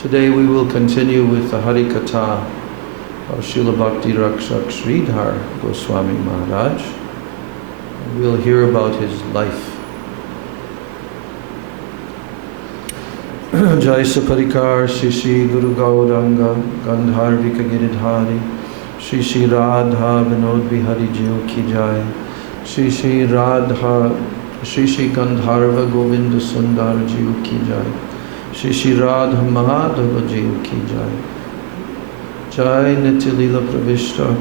Today we will continue with the Hari Katha of Srila Bhakti Rakshak Sridhar Goswami Maharaj. We'll hear about his life. Jai Saparikar Shri Shri Guru Gauranga Gandharvika Giridhari Shri Shri Radha Vinod Bihari Jiyo Ki Jai Shri Shri Radha Shri Shri Gandharva Govinda Sundar Jiyo Ki Jai Shri Shri Radha Mahadava Jiyo Ki Jai Jai Nityalila Pravishta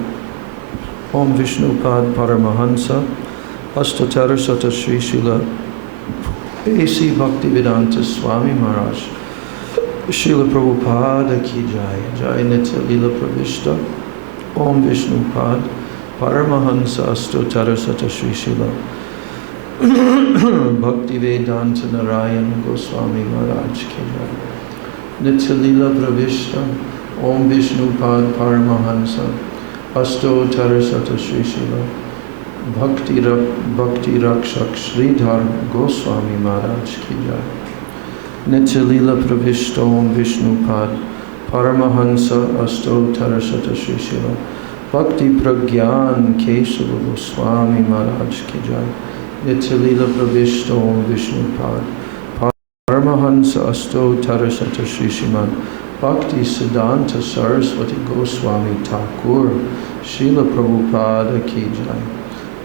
Om Vishnupad Paramahansa Astatara Sata Shri Srila A.C. Bhaktivedanta Swami Maharaj Srila Prabhupada Ki Jai Jai Nityalila Pravishta Om Vishnupad Paramahansa Astatara Sata Shri Srila Bhaktivedanta Narayan Goswami Maharaj Ki Jai Nityalila Pravishta Om Vishnupad Paramahansa Astatara Sata Shri Srila Bhakti Rakshak Sridhar Goswami Maharaj Ki Jai Nityalila Pravishta Om Vishnupad Paramahansa Astatara Sata Shri Srila Bhakti Pragyan Kesava Goswami Maharaj Ki Jai Nityalila Pravishta Om Vishnupad Paramahansa Astatara Sata Shri Sriman Bhakti Siddhanta Saraswati Goswami Thakur Srila Prabhupada Ki Jai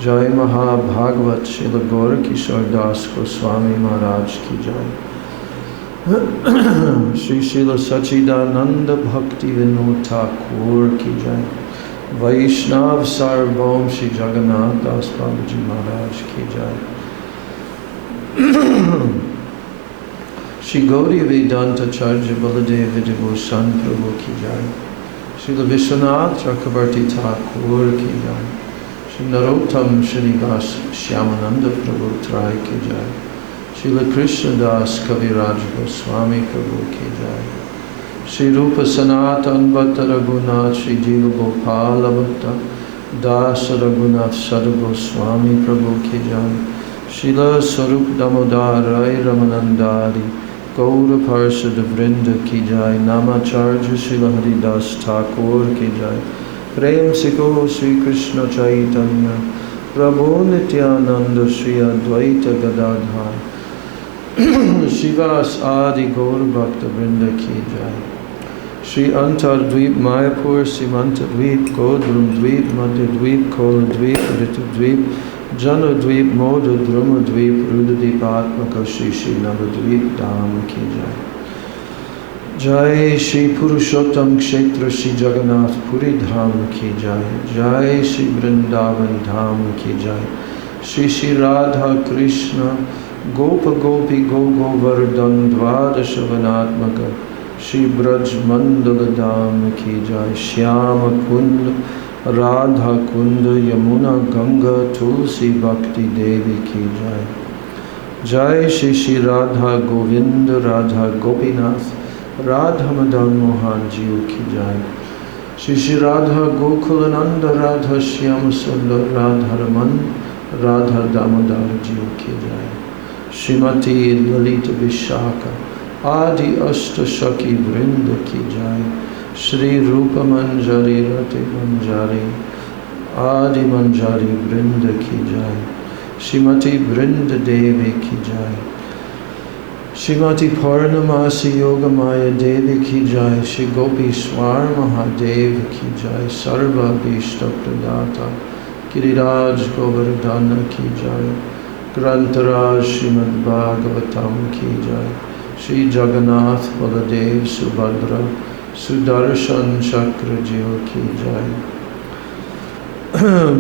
Jai Mahabhagavat Srila Gorakishore Das Goswami Maharaj Ki Jai Shri Srila Sachidananda Bhakti Vinod Thakur Ki Jai Vaishnav Sarvam Shri Jagannath Das Babaji Maharaj Ki Jai Shri Gauri Vedanta Charya Baladev Vidibhushan Prabhu Ki Jai Srila Vishwanath Chakrabarti Thakur Ki Jai Shri Narottam Srinivas Shyamananda Prabhu Trai Ki Jai Srila Krishna Das Kaviraj Goswami Prabhu Ki Jai Shri Rupa Sanatan Bhatta Raghunath Shri Jiva Gopala Bhatta Das Raghunath Sadhu Goswami Prabhu Ki Jai Srila Sarup Damodar Rai Ramanandari Gaura Parshada Vrinda Ki Jai Namacharya Srila Haridas Thakur Ki Jai Prem Sikho Sri Krishna Chaitanya Prabhu Nityananda Sri Advaita Gadadhar Shivas Adi Gaur Bhakta Vrinda Ki Jai Shri Antardvip Mayapur Simantadvip Godrum Dvip Madhyadvip Koladvip Ritudvip Janadvip Moda Drumadvip Rudadip Atmaka Shri Shri Navadvip Dham Ki Jai Jai Shri Purushottam Kshetra Shri Jagannath Puri Dham Ki Jai Jai Shri Vrindavan Dham Ki Jai Shri Shri Radha Krishna Gopa Gopi Go Govardhan Dvadasha Vanatmaka Shri Braj Mandala Dham Ki Jai Shyama Kunda Radha Kunda Yamuna Ganga Tulsi Bhakti Devi Ki Jai Jai Shri Shri Radha Govinda Radha Gopinath Radha Madan Mohan Jiyo Ki Jai Shri Shri Radha Gokulananda Radha Shyama Sundar Radha Raman Radha Damodar Jiyo Ki Jai Srimati Lalita Vishaka Adi Ashta Shaki Vrinda Ki Jai Shri Rupa Manjari Rati Manjari Adi Manjari Vrinda Ki Jai Srimati Vrinda Devi Ki Jai Srimati Purnamasi Yogamaya Devi Ki Jai Shri Gopi Swar Mahadev Ki Jai Sarva Bhishta Pradata Giriraj Govardhana Ki Jai Grantaraj Srimad Bhagavatam Ki Jai Shri Jagannath Baladev Subhadra Sudarshan Chakra Jiyo Ki Jai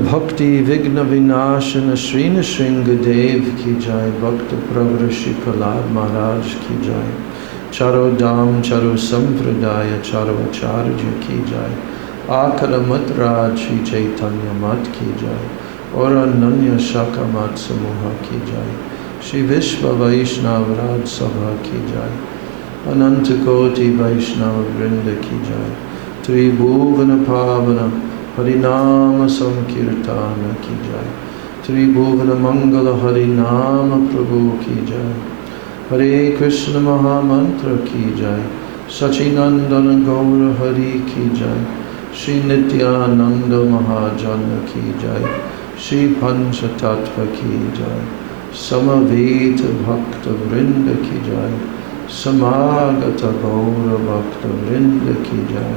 Bhakti Vigna Vinashana Srina Shringa Dev Ki Jai Bhakta Pravara Shri Prahlad Maharaj Ki Jai Charo Dham Charo Sampradaya Charo Acharya Ki Jai Akara Matraj Shri Chaitanya Mat Ki Jai Ora Nanya Shaka Mat Samuha Ki Jai Shri Vishva Vaishnav Raj Sabha Ki Jai Ananta Koti Vaishnava Vrinda Ki Jai Tribhuvana Pavana Harinama Sankirtana Ki Jai Tribhuvana Mangala Harinama Prabhu Ki Jai Hare Krishna Mahamantra Ki Jai Sachinandana Gaura Hari Ki Jai, Shri Nityananda Mahajana Ki Jai, Shri Panchatattva Ki Jai, Samaveta Bhakta Vrinda Ki Jai, Samagata Gaura Bhakta Vrinda Ki Jai,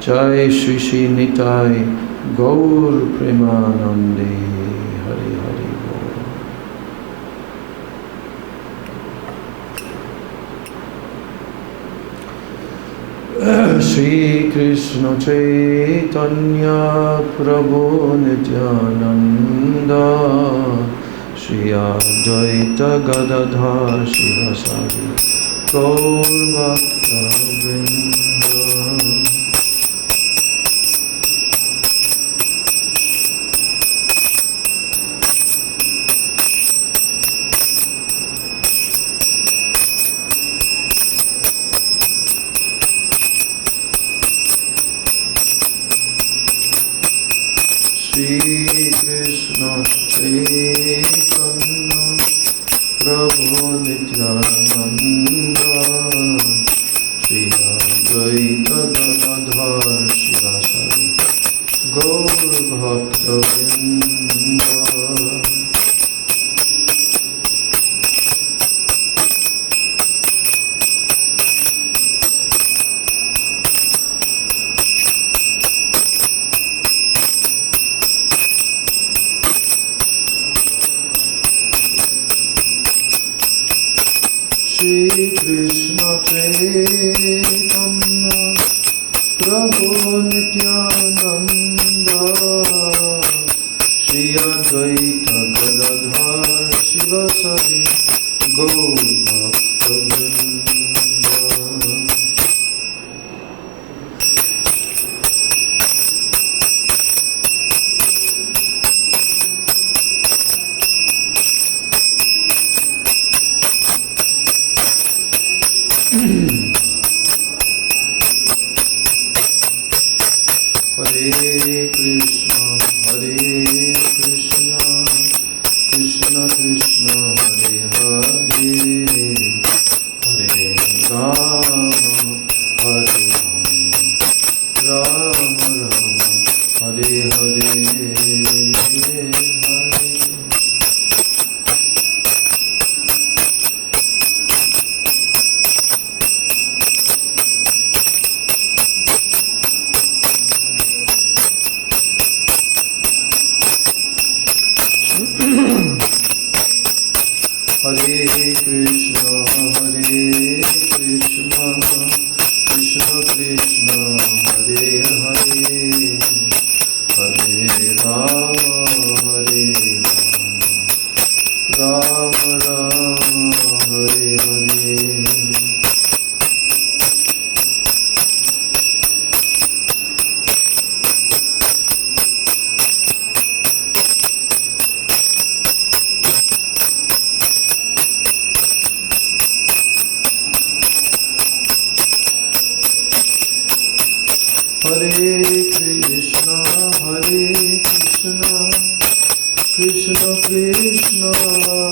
Jai Shri Shri Nitai Gaur Premanande. Hari Hari Bol. Shri Krishna Chaitanya Prabhu Nityananda, Shri Advaita Gadadhar Shivasari Gaur Bhakta Vrinda. Shri Krishna Chaitanya Prabhu Nityananda, Shri Advaita Gadadhar Shivasari Gaur Bhakta Vrinda. Shri Krishna Chaitanya Prabhu Nityananda, Shri Advaita Gadadhar Shivasari Gaur Bhakta Vrinda. Hare Krishna, Krishna Krishna, Hare Hare, Hare Rama, Hare Rama, Rama Rama, Hare Hare, Hare. Hare Krishna, Krishna Krishna, Hare Hare, Hare Rama, Rama Rama, Hare Hare. Hare Krishna, Krishna Krishna,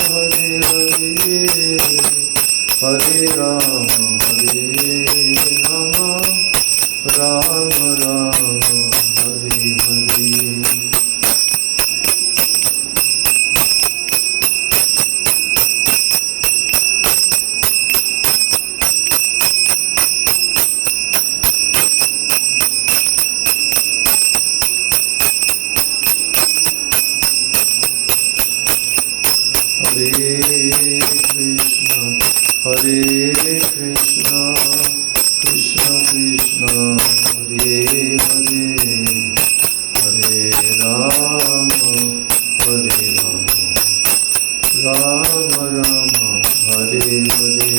Hare Hare, Hare Rama, Rama Rama, Hare Hare. Hare Krishna, Krishna Krishna, Hare Hare, Hare Rama, Rama Rama, Hare Hare.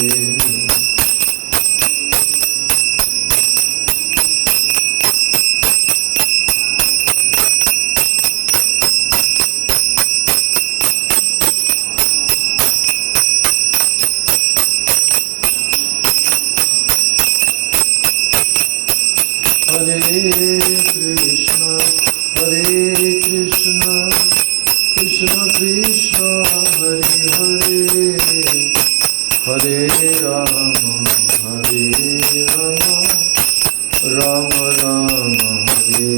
Hare Krishna, Krishna Krishna, Hare Hare, Hare Rama, Rama Rama Rama Hare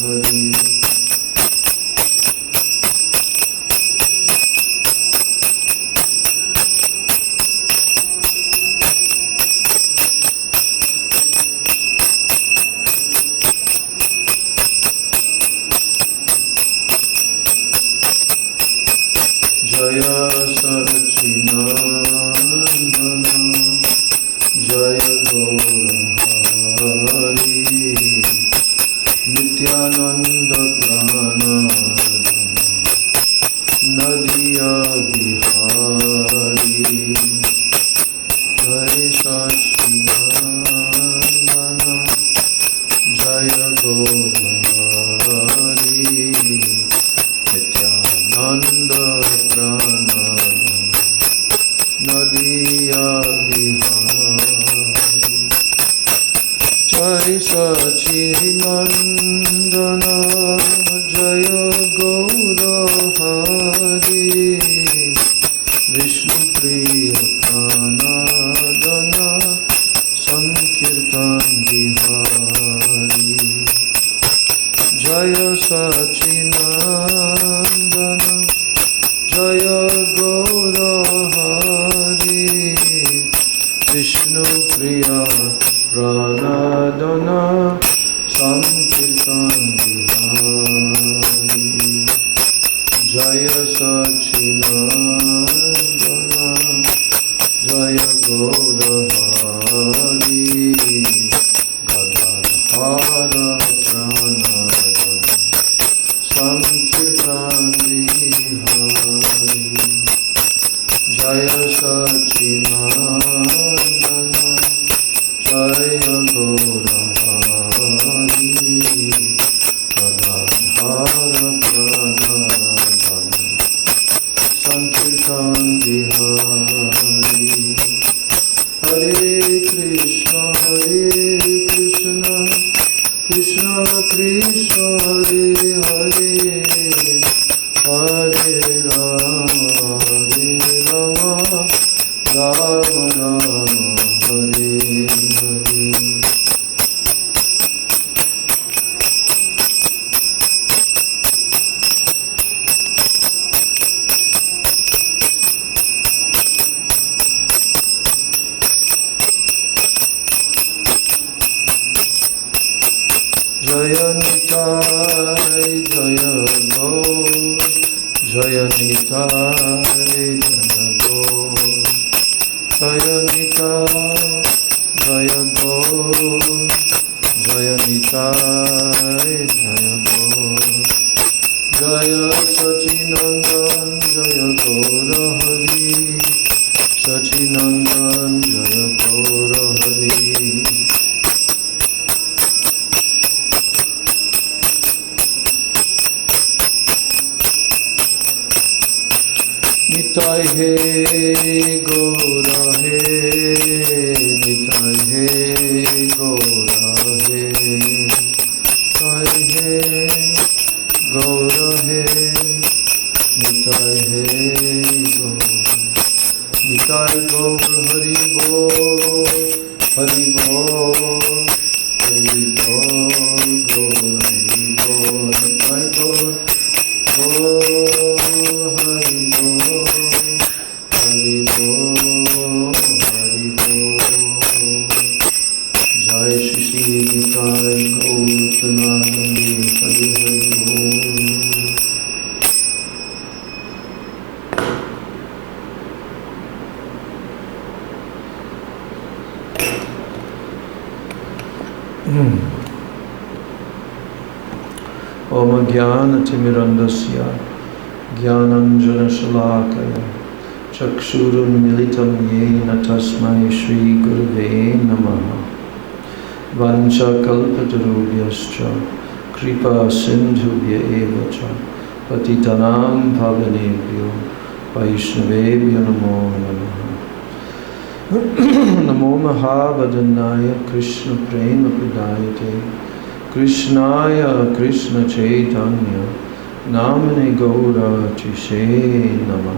Hare. Jaya Sachinandana Jaya Gaurahari Nityananda Prana Nadiya Bihari Jaya Sachinandana Jaya Gaurahari Nityananda Prana Nadiya Bihari Jai Sachinandana Jaya Gaurahari Vishnu Priya Pranadana Sankirtan Bihari Jaya Sachinandana Jaya Gaurahari Vishnu Priya Pranadana Sankirtan Bihari Jaya Sachinandana Jaya Gaurahari Gadadhara Pranadana Sankirtan Bihari Jaya Sachinandana Jaya Gaurahari Gadadhara Pranadana Sankirtan Bihari Hare Krishna Krishna Krishna Hare Hare Hare Rama Rama Rama Hare Hare Jaya Nitai Jaya Gaur Jaya Nitai Jaya Gaur Jaya Nitai Jaya Gaur Jaya Nitai Jaya Gaur Jaya Sachinandan Jaya Gaurahari Sachinandan Jaya Gaurahari Nitai he Gaura he Nitai he Gaura he Nitai he Gaura he Nitai he Gaura Nitai Gaur Hari Bol Hari Bol Hari Bol Gaur Hari Bol Nitai Gaur Hari Bol Hari Bol Hari Bol Jai Shri Nitai Gaur Pranamani Hari Hari Bol Om Jnana Timirandasya Jnananjana Shalakaya Chakshurunmilitam Yena Tasmai Shri Gurave Namaha Vanchakalpatarubhyascha Kripa Sindhubhya Eva Cha Patitanam Pavanebhyo Vaishnavebhyo Namo Namaha Namo Mahavadanyaya Krishna Prema Pradayate Krishnaya Krishna Chaitanya Namane Gaura Chishe Nama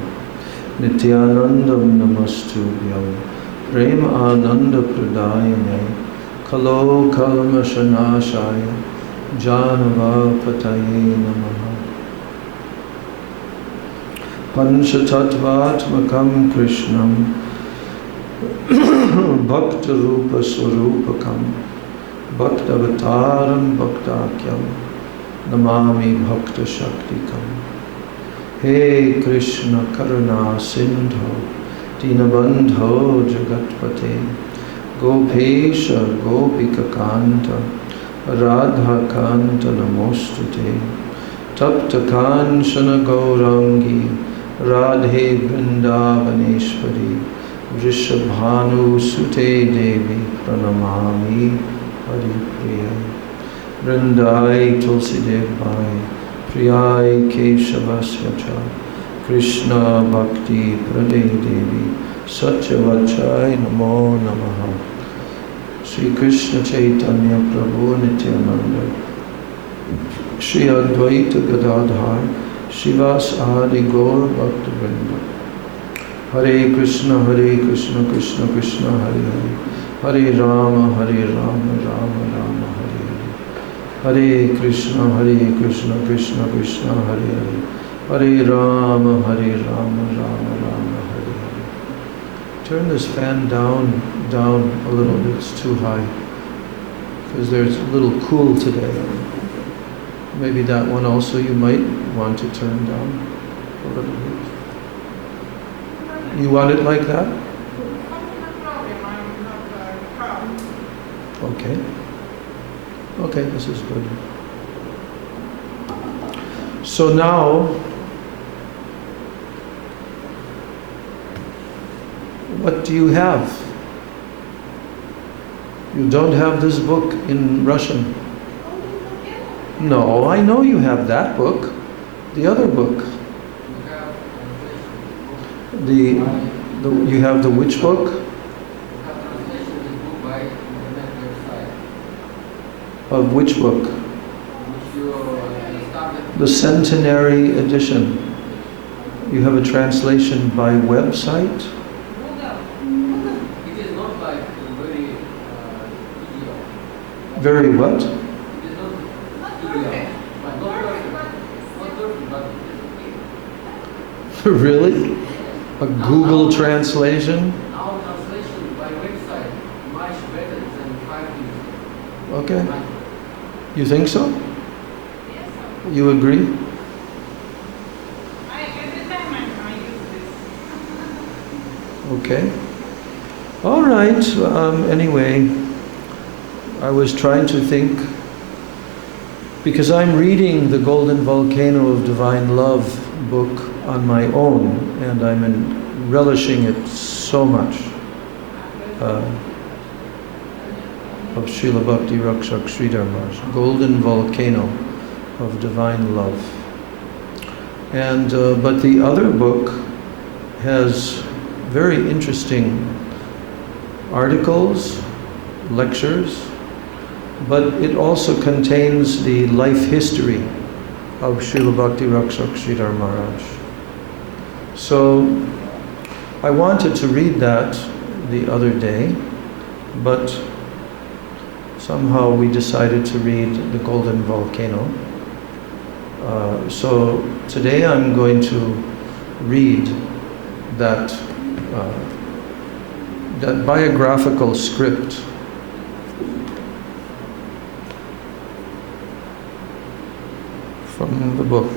Nityanandam Namastubhyam Prema Ananda Pradayane Kalo Kalmashanashaya Janavapataye Namaha. Panchatattvatmakam Krishnam Bhakta Rupa Swarupakam Bhaktavataram Bhaktakyam Namami Bhakta Shaktikam. He Krishna Karuna Sindho Dinabandho Jagatpate Gopesha Gopika Kanta Radha Kanta Namostute Tapta Kanchana Gaurangi Radhe Vrindavaneshwari Vrishabhanu Sute Devi Pranamami Haripriya Vrindai Tulsidev Bhai Priyai Keshavasya Cha Krishna Bhakti Prade Devi Satyavachai Namo Namaha. Sri Krishna Chaitanya Prabhu Nityananda Shri Advaita Gadadhar Shivas Adi Gaur Bhakta Vrinda. Hare Krishna Krishna Krishna Hare Hare Hare Rama Rama Rama Hare Hare Hare Krishna Krishna Krishna Hare Hare Hare Rama Rama Rama Hare Hare. Turn this fan down a little bit. It's too high because there's a little cool today. Maybe that one also you might want to turn down a little bit. You want it like that? Okay. Okay, this is good. So now, what do you have? You don't have this book in Russian. No, I know you have that book. The other book. You have the which book? Of which book? The Centenary edition. You have a translation by website? It is not like very Very what? It is not ideal, but not perfect. Not perfect, but it is okay. Really? A Google translation? Our translation by website much better than 5 years. Okay. You think so? You agree? Every time I use this. Okay. All right. Anyway, I was trying to think, because I'm reading the Golden Volcano of Divine Love book on my own, and I'm relishing it so much. Of Srila Bhakti Rakshak Sridhar Maharaj, Golden Volcano of Divine Love. And but the other book has very interesting articles, lectures, but it also contains the life history of Srila Bhakti Rakshak Sridhar Maharaj. So I wanted to read that the other day, but somehow we decided to read the Golden Volcano. So today I'm going to read that biographical script from the book.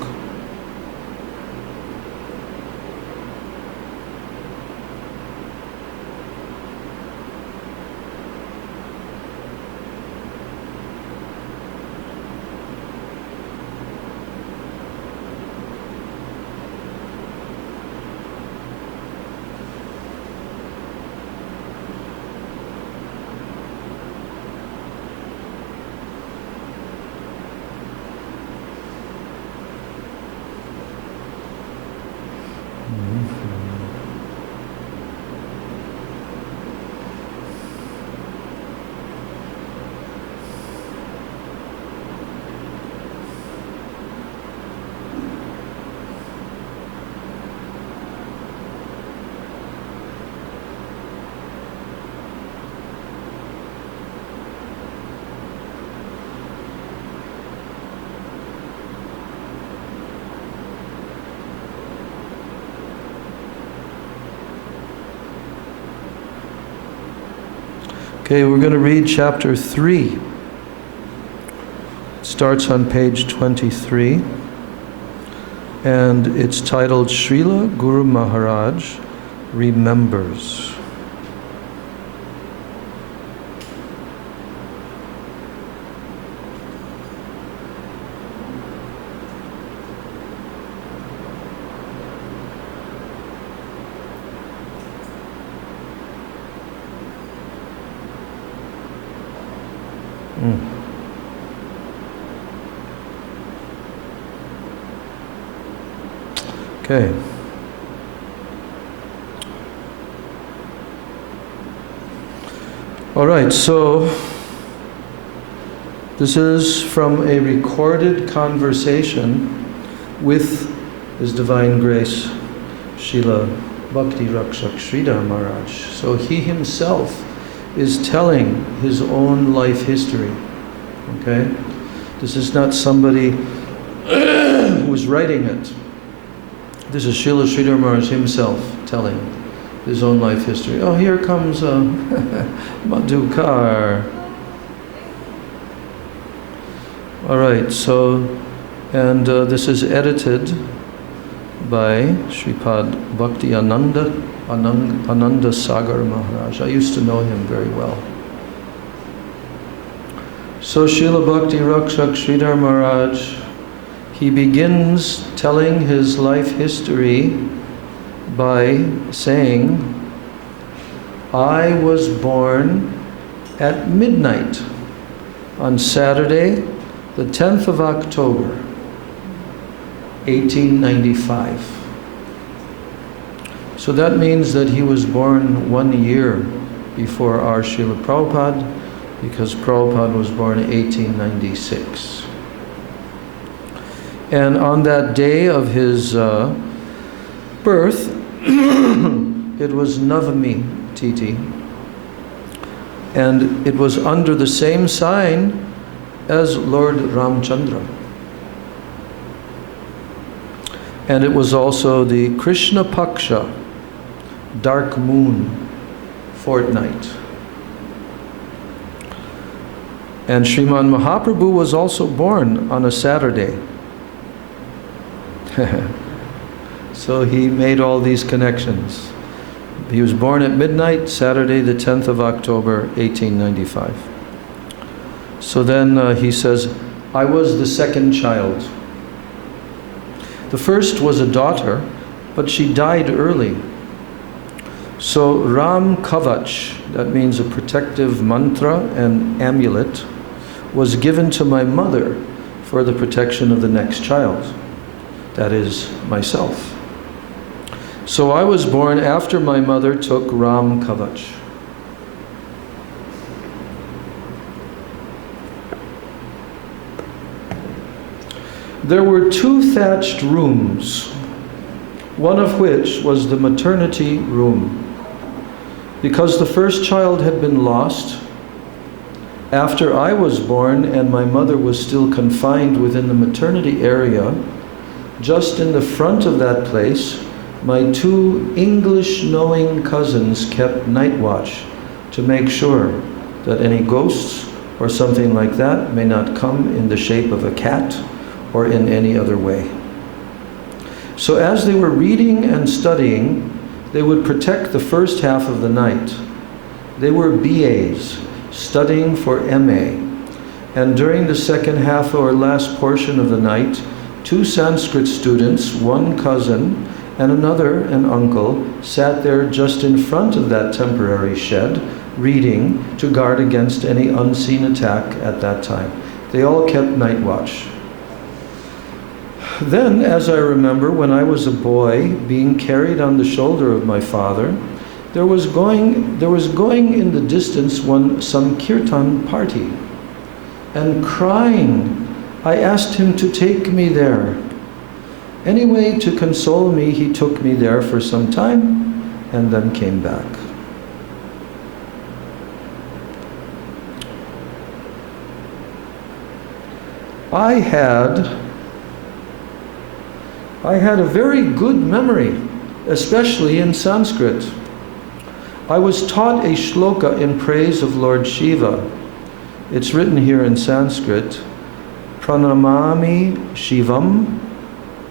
Okay, we're going to read chapter 3. It starts on page 23. And it's titled Srila Guru Maharaj Remembers. Okay. All right, so this is from a recorded conversation with His Divine Grace, Srila Bhakti Rakshak Sridhar Maharaj. So he himself is telling his own life history. Okay? This is not somebody who is writing it. This is Srila Sridhar Maharaj himself telling his own life history. Oh, here comes Madhukar. All right, so, and this is edited by Sripad Bhakti Ananda Sagar Maharaj. I used to know him very well. So Srila Bhakti Rakshak Sridhar Maharaj, he begins telling his life history by saying, I was born at midnight on Saturday, the 10th of October, 1895. So that means that he was born 1 year before our Srila Prabhupada, because Prabhupada was born in 1896. And on that day of his birth, it was Navami Titi, and it was under the same sign as Lord Ramchandra. And it was also the Krishna Paksha, dark moon fortnight. And Sriman Mahaprabhu was also born on a Saturday. So he made all these connections. He was born at midnight, Saturday the 10th of October, 1895. So then he says, I was the second child. The first was a daughter, but she died early. So Ram Kavach, that means a protective mantra and amulet, was given to my mother for the protection of the next child. That is myself. So I was born after my mother took Ram Kavach. There were 2 thatched rooms, one of which was the maternity room. Because the first child had been lost, after I was born and my mother was still confined within the maternity area, just in the front of that place, my 2 English-knowing cousins kept night watch to make sure that any ghosts or something like that may not come in the shape of a cat or in any other way. So as they were reading and studying, they would protect the first half of the night. They were BAs, studying for MA. And during the second half or last portion of the night, 2 Sanskrit students, 1 cousin, and another, an uncle, sat there just in front of that temporary shed, reading to guard against any unseen attack at that time. They all kept night watch. Then, as I remember, when I was a boy, being carried on the shoulder of my father, there was going in the distance some kirtan party. And crying, I asked him to take me there. Anyway, to console me, he took me there for some time and then came back. I had a very good memory, especially in Sanskrit. I was taught a shloka in praise of Lord Shiva. It's written here in Sanskrit, Pranamami Shivam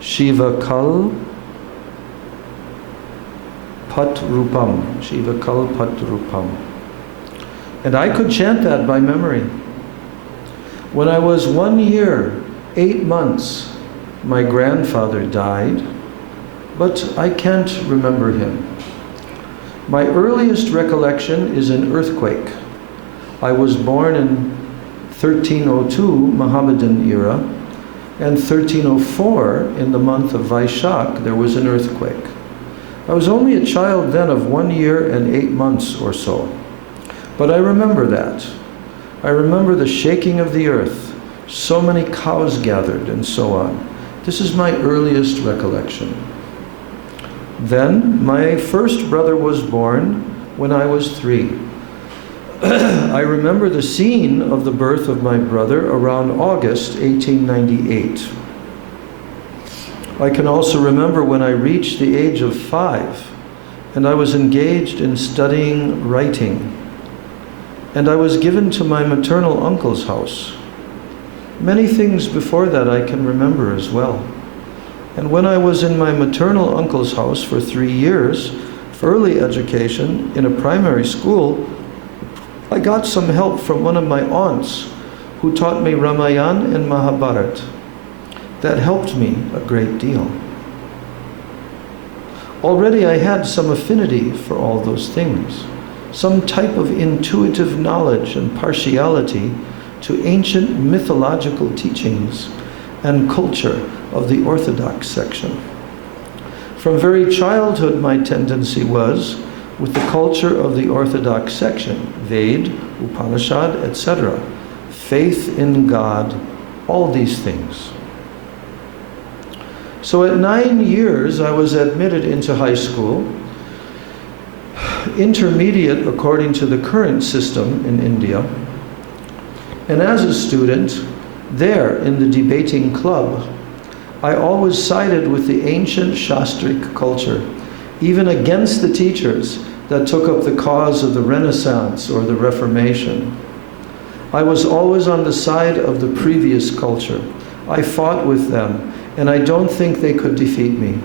Shiva Kal Pat Rupam. Shiva Kal Pat Rupam. And I could chant that by memory. When I was 1 year, 8 months, my grandfather died, but I can't remember him. My earliest recollection is an earthquake. I was born in 1302, Mohammedan era, and 1304, in the month of Vaishak, there was an earthquake. I was only a child then of 1 year and 8 months or so. But I remember that. I remember the shaking of the earth, so many cows gathered, and so on. This is my earliest recollection. Then my first brother was born when I was 3. I remember the scene of the birth of my brother around August 1898. I can also remember when I reached the age of 5 and I was engaged in studying writing. And I was given to my maternal uncle's house. Many things before that I can remember as well. And when I was in my maternal uncle's house for 3 years, for early education in a primary school, I got some help from one of my aunts who taught me Ramayana and Mahabharata. That helped me a great deal. Already I had some affinity for all those things, some type of intuitive knowledge and partiality to ancient mythological teachings and culture of the Orthodox section. From very childhood, my tendency was with the culture of the Orthodox section, Ved, Upanishad, etc., faith in God, all these things. So at 9 years, I was admitted into high school, intermediate according to the current system in India. And as a student, there in the debating club, I always sided with the ancient Shastric culture, even against the teachers that took up the cause of the Renaissance or the Reformation. I was always on the side of the previous culture. I fought with them, and I don't think they could defeat me.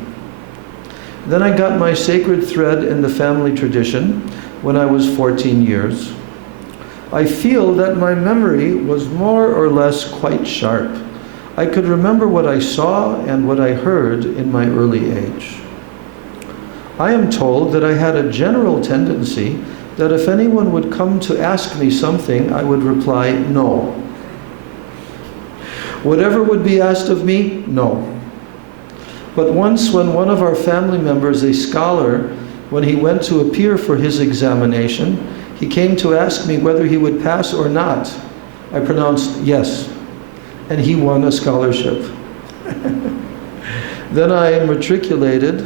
Then I got my sacred thread in the family tradition when I was 14 years. I feel that my memory was more or less quite sharp. I could remember what I saw and what I heard in my early age. I am told that I had a general tendency that if anyone would come to ask me something, I would reply, no. Whatever would be asked of me, no. But once when one of our family members, a scholar, when he went to appear for his examination, he came to ask me whether he would pass or not. I pronounced yes, and he won a scholarship. Then I matriculated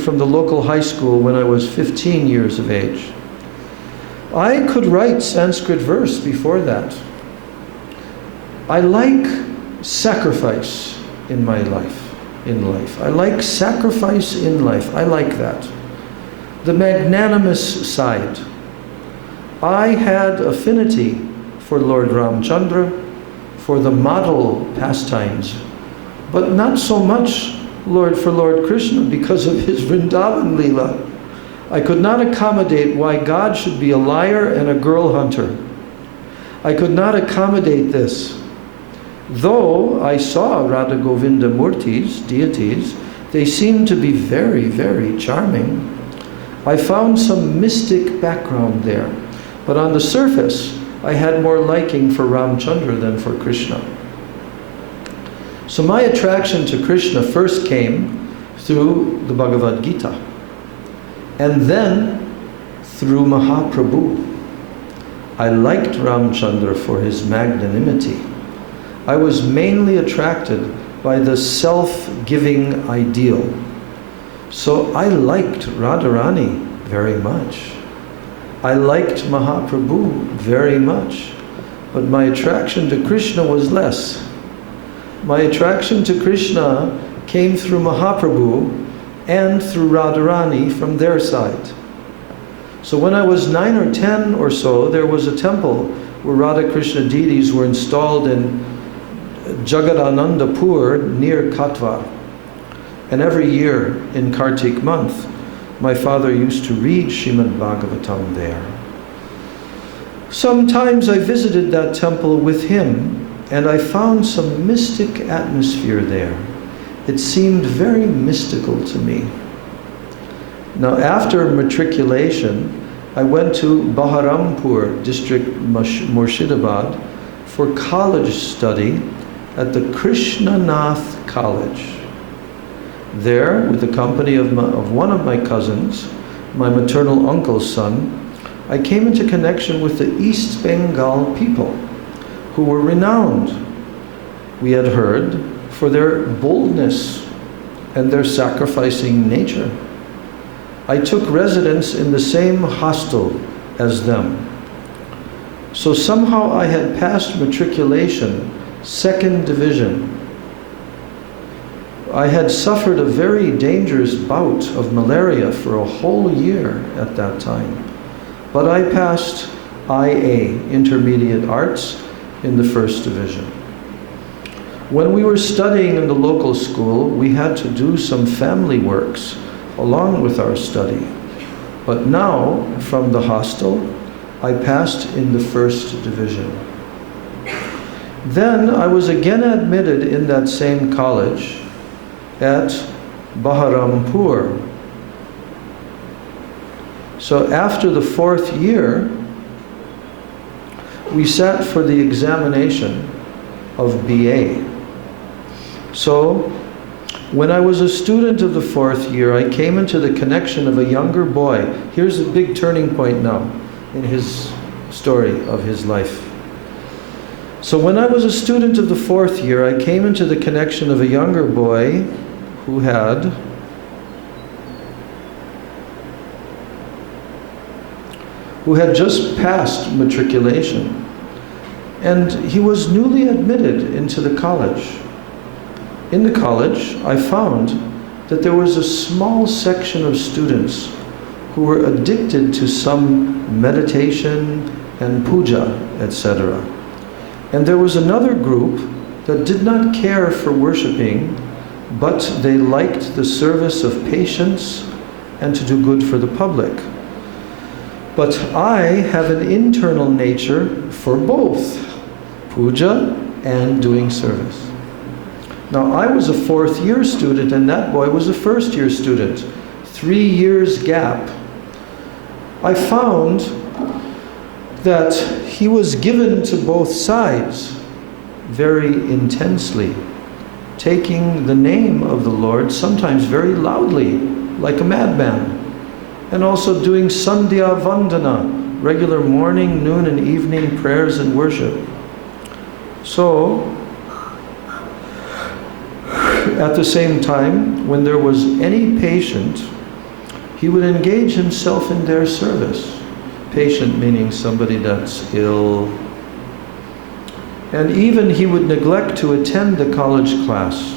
from the local high school when I was 15 years of age. I could write Sanskrit verse before that. I like sacrifice in my life. I like sacrifice in life. I like that. The magnanimous side. I had affinity for Lord Ramchandra, for the model pastimes, but not so much for Lord Krishna because of his Vrindavan Leela. I could not accommodate why God should be a liar and a girl hunter. I could not accommodate this. Though I saw Radha Govinda Murtis, deities, they seemed to be very, very charming. I found some mystic background there, but on the surface, I had more liking for Ramchandra than for Krishna. So my attraction to Krishna first came through the Bhagavad Gita, and then through Mahaprabhu. I liked Ramchandra for his magnanimity. I was mainly attracted by the self-giving ideal. So I liked Radharani very much. I liked Mahaprabhu very much. But my attraction to Krishna was less. My attraction to Krishna came through Mahaprabhu, and through Radharani from their side. So when I was 9 or 10 or so, there was a temple where Radha Krishna deities were installed in Jagadanandapur near Katwa. And every year in Kartik month, my father used to read Srimad Bhagavatam there. Sometimes I visited that temple with him, and I found some mystic atmosphere there. It seemed very mystical to me. Now, after matriculation, I went to Baharampur district, Murshidabad, for college study at the Krishnanath College. There, with the company of one of my cousins, my maternal uncle's son, I came into connection with the East Bengal people, who were renowned, we had heard, for their boldness and their sacrificing nature. I took residence in the same hostel as them. So somehow I had passed matriculation, 2nd division. I had suffered a very dangerous bout of malaria for a whole year at that time. But I passed IA, Intermediate Arts, in the 1st division. When we were studying in the local school, we had to do some family works along with our study. But now, from the hostel, I passed in the 1st division. Then I was again admitted in that same college at Baharampur. So after the 4th year, we sat for the examination of BA. So when I was a student of the 4th year, I came into the connection of a younger boy. Here's a big turning point now in his story of his life. So when I was a student of the 4th year, I came into the connection of a younger boy who had just passed matriculation. And he was newly admitted into the college. In the college, I found that there was a small section of students who were addicted to some meditation and puja, etc. And there was another group that did not care for worshiping, but they liked the service of patience and to do good for the public. But I have an internal nature for both puja and doing service. Now, I was a 4th year student and that boy was a 1st year student. 3 years gap. I found that he was given to both sides very intensely, taking the name of the Lord sometimes very loudly, like a madman, and also doing Sandhya Vandana, regular morning, noon, and evening prayers and worship. So, at the same time, when there was any patient, he would engage himself in their service. Patient meaning somebody that's ill. And even he would neglect to attend the college class.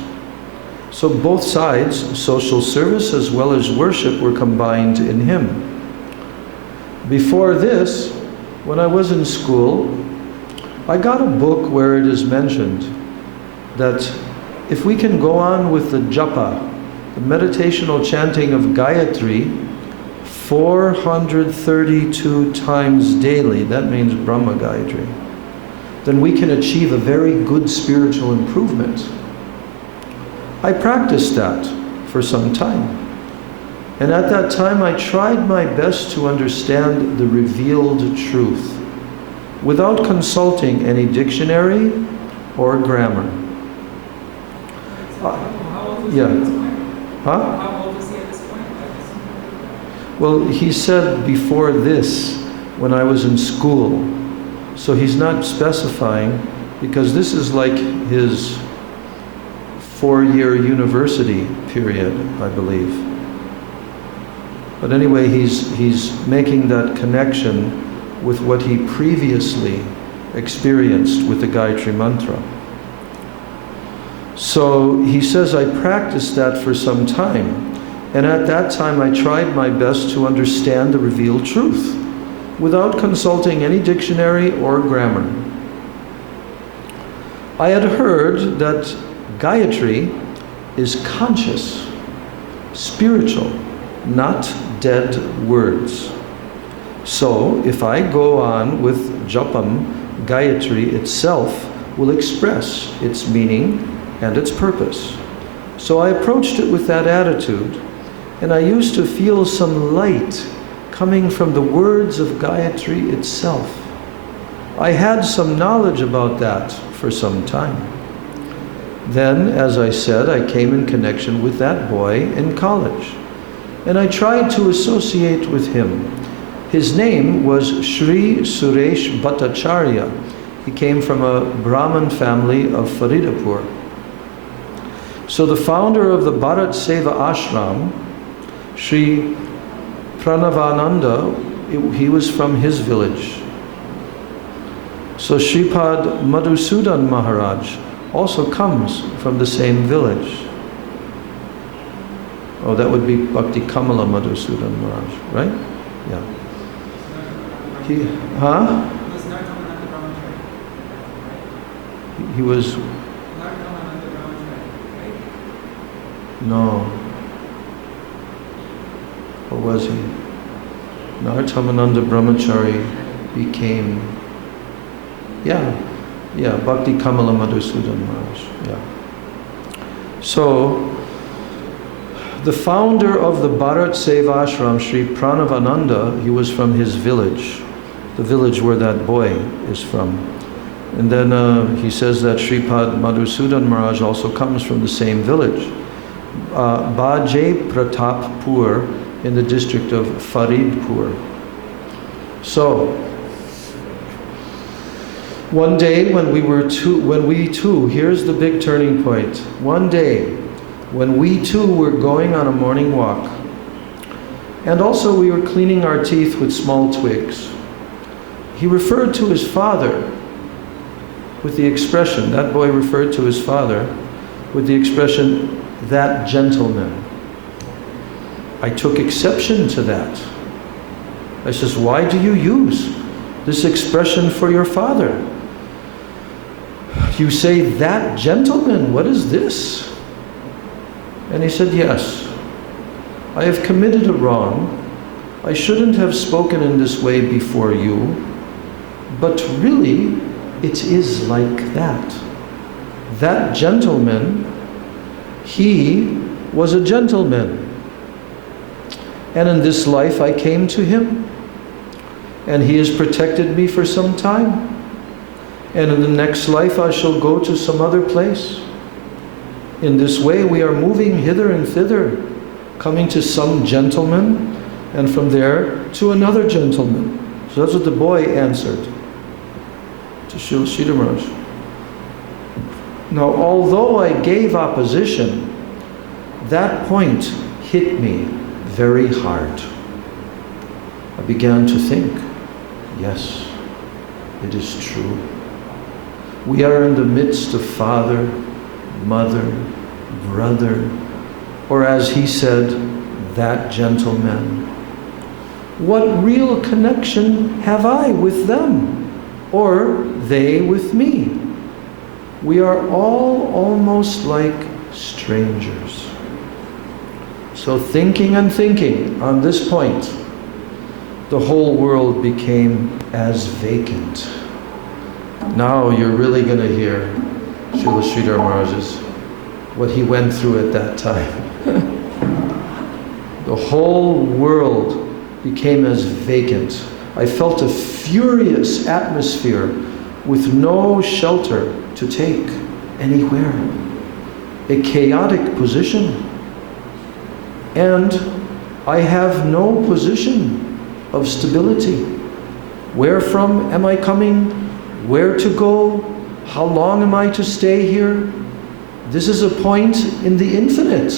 So both sides, social service as well as worship, were combined in him. Before this, when I was in school, I got a book where it is mentioned that if we can go on with the japa, the meditational chanting of Gayatri, 432 times daily, that means Brahma Gayatri, then we can achieve a very good spiritual improvement. I practiced that for some time. And at that time I tried my best to understand the revealed truth without consulting any dictionary or grammar. How old was yeah. he at this point? Huh? How old was he at this point? Well, he said before this, when I was in school. So he's not specifying, because this is like his 4-year university period, I believe. But anyway, he's making that connection with what he previously experienced with the Gayatri Mantra. So he says, I practiced that for some time. And at that time I tried my best to understand the revealed truth without consulting any dictionary or grammar. I had heard that Gayatri is conscious, spiritual, not dead words. So if I go on with Japam, Gayatri itself will express its meaning and its purpose. So I approached it with that attitude, and I used to feel some light coming from the words of Gayatri itself. I had some knowledge about that for some time. Then, as I said, I came in connection with that boy in college, and I tried to associate with him. His name was Sri Suresh Bhattacharya. He came from a Brahmin family of Faridapur. So the founder of the Bharat Seva Ashram, Sri Pranavananda, he was from his village. So Shripad Madhusudan Maharaj also comes from the same village. Oh, that would be Bhakti Kamala Madhusudan Maharaj, right? Yeah. He was... No. Or was he? Nartamananda Brahmachari became... Yeah, Bhakti Kamala Madhusudan Maharaj, yeah. So, the founder of the Bharat Seva Ashram, Sri Pranavananda, he was from his village, the village where that boy is from. And then he says that Sripad Madhusudan Maharaj also comes from the same village, Bajay Pratappur, in the district of Faridpur. So, one day when we too, here's the big turning point. One day when we too were going on a morning walk, and also we were cleaning our teeth with small twigs, he referred to his father with the expression, that boy referred to his father with the expression, that gentleman. I took exception to that. I says, why do you use this expression for your father? You say, that gentleman, what is this? And he said, yes, I have committed a wrong. I shouldn't have spoken in this way before you, but really, it is like that. That gentleman, he was a gentleman. And in this life I came to him, and he has protected me for some time. And in the next life I shall go to some other place. In this way we are moving hither and thither, coming to some gentleman, and from there to another gentleman. So that's what the boy answered to Srila Sridhar Maharaj. Now, although I gave opposition, that point hit me very hard. I began to think, yes, it is true. We are in the midst of father, mother, brother, or as he said, that gentleman. What real connection have I with them, or they with me? We are all almost like strangers. So thinking and thinking on this point, the whole world became as vacant. Now you're really going to hear Srila Sridhar Maharaj's, what he went through at that time. The whole world became as vacant. I felt a furious atmosphere with no shelter to take anywhere. A chaotic position. And I have no position of stability. Where from am I coming? Where to go? How long am I to stay here? This is a point in the infinite.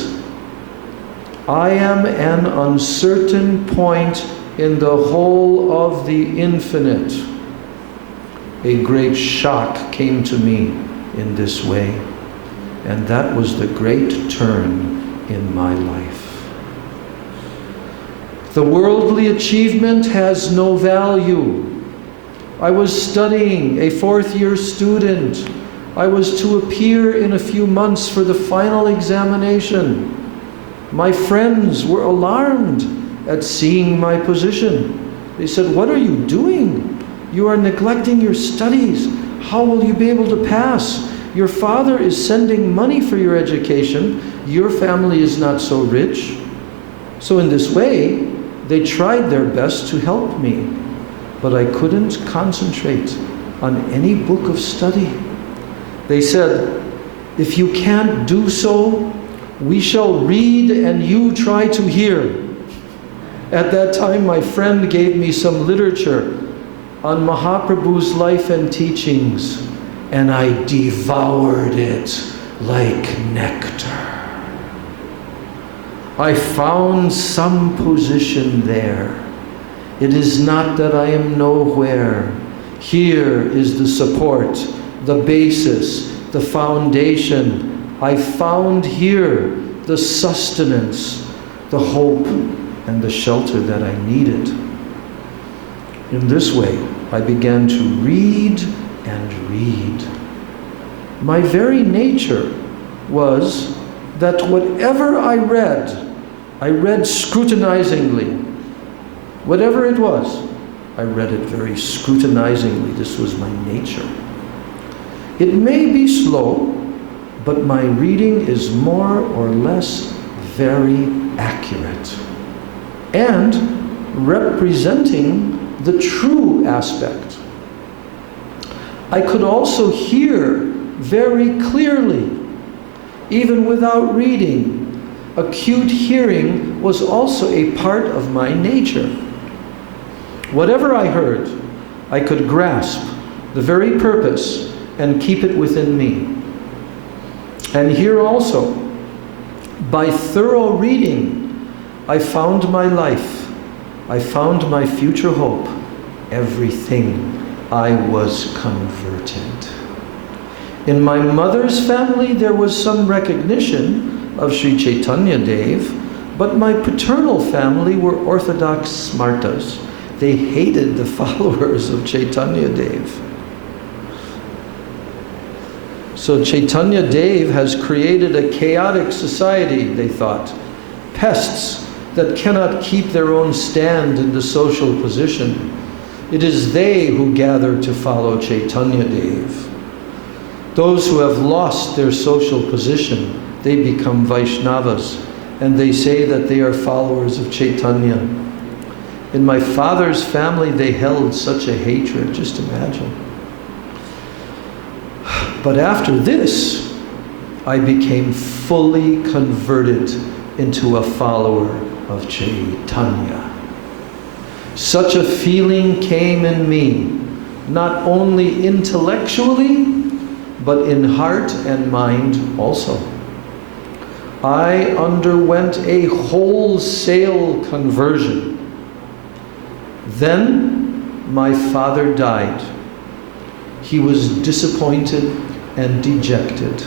I am an uncertain point in the whole of the infinite. A great shock came to me in this way, and that was the great turn in my life. The worldly achievement has no value. I was studying, a fourth-year student. I was to appear in a few months for the final examination. My friends were alarmed at seeing my position. They said, "What are you doing? You are neglecting your studies. How will you be able to pass? Your father is sending money for your education. Your family is not so rich." So in this way, they tried their best to help me, but I couldn't concentrate on any book of study. They said, "If you can't do so, we shall read and you try to hear." At that time, my friend gave me some literature on Mahaprabhu's life and teachings, and I devoured it like nectar. I found some position there. It is not that I am nowhere. Here is the support, the basis, the foundation. I found here the sustenance, the hope, and the shelter that I needed. In this way, I began to read and read. My very nature was that whatever I read scrutinizingly. Whatever it was, I read it very scrutinizingly. This was my nature. It may be slow, but my reading is more or less very accurate and representing the true aspect. I could also hear very clearly, even without reading. Acute hearing was also a part of my nature. Whatever I heard, I could grasp the very purpose and keep it within me. And here also, by thorough reading, I found my life. I found my future hope. Everything. I was converted. In my mother's family, there was some recognition of Sri Chaitanya Dev, but my paternal family were Orthodox Smartas. They hated the followers of Chaitanya Dev. So Chaitanya Dev has created a chaotic society, they thought. Pests that cannot keep their own stand in the social position. It is they who gather to follow Chaitanya Dev. Those who have lost their social position, they become Vaishnavas, and they say that they are followers of Chaitanya. In my father's family, they held such a hatred, just imagine. But after this, I became fully converted into a follower of Chaitanya. Such a feeling came in me, not only intellectually, but in heart and mind also. I underwent a wholesale conversion. Then my father died. He was disappointed and dejected.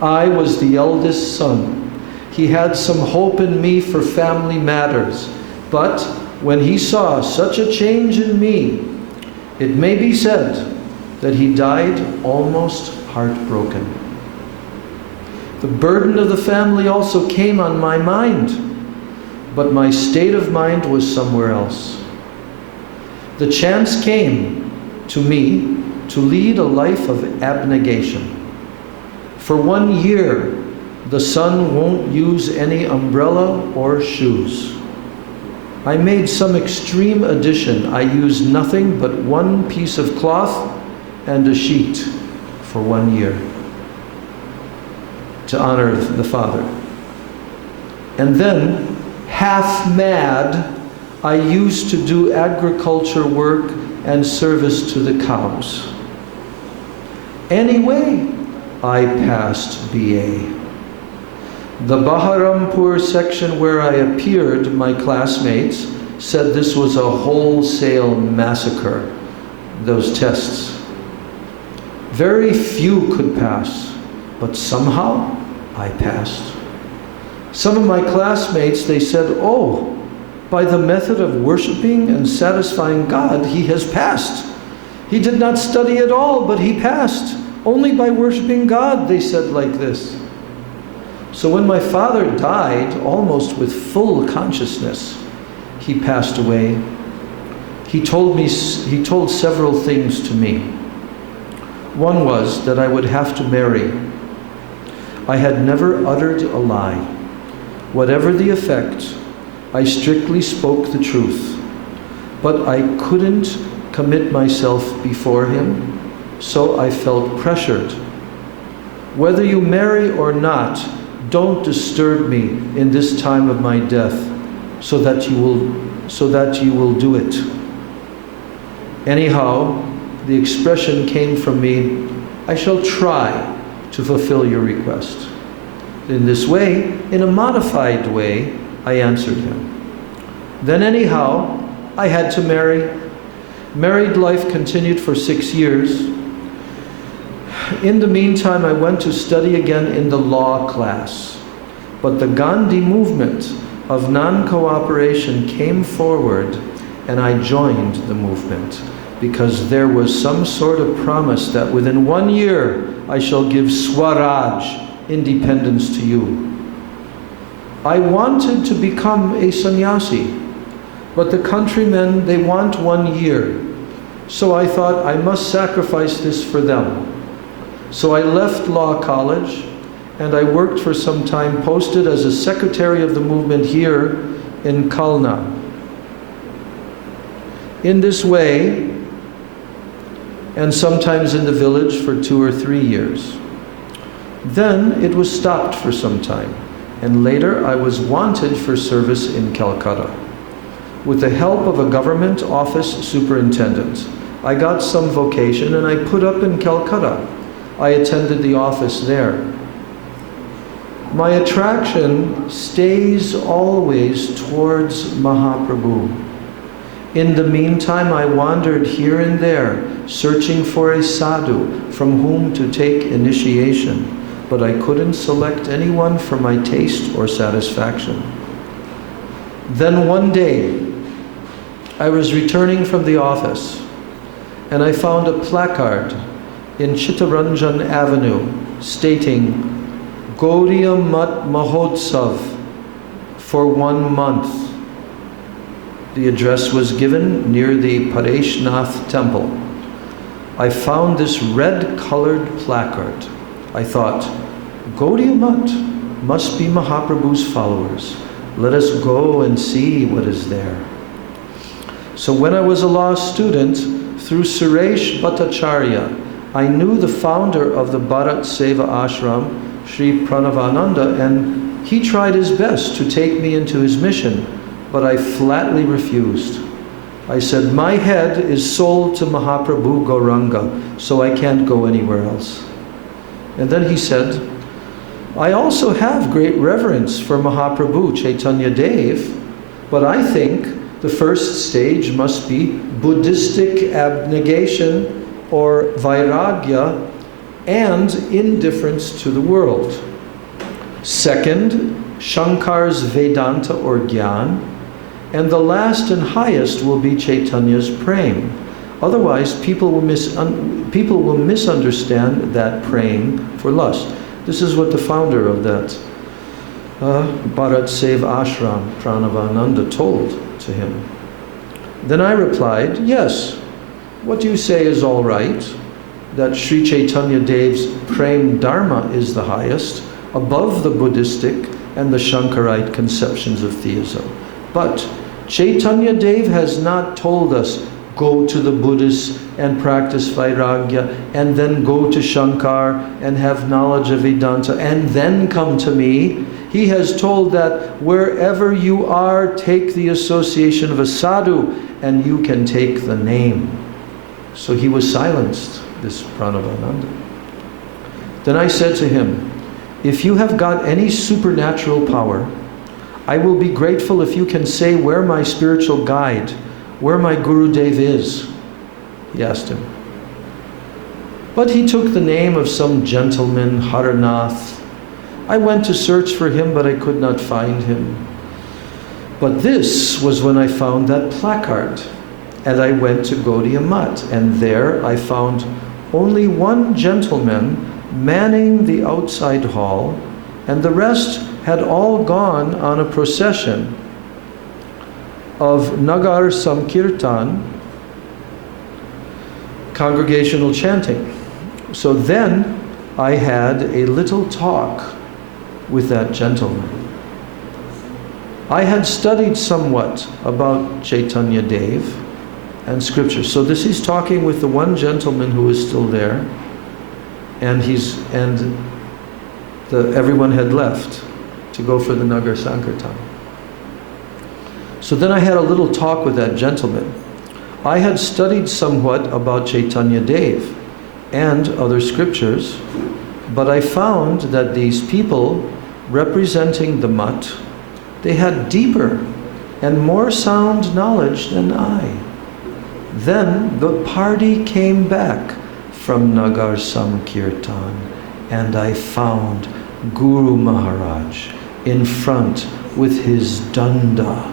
I was the eldest son. He had some hope in me for family matters, but when he saw such a change in me, it may be said that he died almost heartbroken. The burden of the family also came on my mind, but my state of mind was somewhere else. The chance came to me to lead a life of abnegation. For 1 year, the son won't use any umbrella or shoes. I made some extreme addition. I used nothing but one piece of cloth and a sheet for 1 year to honor the father. And then, half mad, I used to do agriculture work and service to the cows. Anyway, I passed BA. The Baharampur section where I appeared, my classmates said this was a wholesale massacre, those tests. Very few could pass, but somehow I passed. Some of my classmates, they said, "Oh, By the method of worshiping and satisfying God, he has passed. He did not study at all, but he passed. Only by worshiping God, they said like this. So when my father died, almost with full consciousness, he passed away. He told several things to me. One was that I would have to marry. I had never uttered a lie. Whatever the effect, I strictly spoke the truth. But I couldn't commit myself before him, so I felt pressured. Whether you marry or not, don't disturb me in this time of my death, so that you will do it. Anyhow, the expression came from me, I shall try to fulfill your request. In this way, in a modified way, I answered him. Then anyhow, I had to marry. Married life continued for 6 years. In the meantime, I went to study again in the law class. But the Gandhi movement of non-cooperation came forward, and I joined the movement because there was some sort of promise that within 1 year I shall give Swaraj, independence, to you. I wanted to become a sannyasi, but the countrymen, they want 1 year. So I thought I must sacrifice this for them. So I left law college and I worked for some time, posted as a secretary of the movement here in Kalna. In this way, and sometimes in the village for 2 or 3 years. Then it was stopped for some time, and later I was wanted for service in Calcutta. With the help of a government office superintendent, I got some vocation and I put up in Calcutta. I attended the office there. My attraction stays always towards Mahaprabhu. In the meantime, I wandered here and there, searching for a sadhu from whom to take initiation, but I couldn't select anyone for my taste or satisfaction. Then one day, I was returning from the office, and I found a placard in Chittaranjan Avenue stating, Gaudiya Mat Mahotsav for 1 month. The address was given near the Pareshnath temple. I found this red-colored placard. I thought, Gaudiya Mat must be Mahaprabhu's followers. Let us go and see what is there. So when I was a law student, through Suresh Bhattacharya, I knew the founder of the Bharat Seva Ashram, Sri Pranavananda, and he tried his best to take me into his mission, but I flatly refused. I said, my head is sold to Mahaprabhu Gauranga, so I can't go anywhere else. And then he said, I also have great reverence for Mahaprabhu Chaitanya Dev, but I think the first stage must be Buddhistic abnegation or vairagya and indifference to the world. Second, Shankar's Vedanta or Gyan, and the last and highest will be Chaitanya's praying. Otherwise, people will misunderstand that praying for lust. This is what the founder of that Bharat Seva Ashram, Pranavananda, told to him. Then I replied, yes, what you say is all right, that Sri Chaitanya Dev's Prem Dharma is the highest, above the Buddhistic and the Shankarite conceptions of theism. But Chaitanya Dev has not told us, go to the Buddhists and practice Vairagya, and then go to Shankar and have knowledge of Vedanta, and then come to me. He has told that wherever you are, take the association of a sadhu, and you can take the name. So he was silenced, this Pranavananda. Then I said to him, if you have got any supernatural power, I will be grateful if you can say where my spiritual guide, where my Gurudev is. He asked him. But he took the name of some gentleman, Haranath. I went to search for him, but I could not find him. But this was when I found that placard, and I went to Gaudiya Math, and there I found only one gentleman manning the outside hall, and the rest had all gone on a procession of Nagar Samkirtan, congregational chanting. So then I had a little talk with that gentleman. I had studied somewhat about Chaitanya Dev and scripture. So this he's talking with the one gentleman who is still there, and everyone had left to go for the Nagar Sankirtan. So then I had a little talk with that gentleman. I had studied somewhat about Chaitanya Dev and other scriptures, but I found that these people representing the Math, they had deeper and more sound knowledge than I. Then the party came back from Nagar Samkirtan, and I found Guru Maharaj in front with his danda.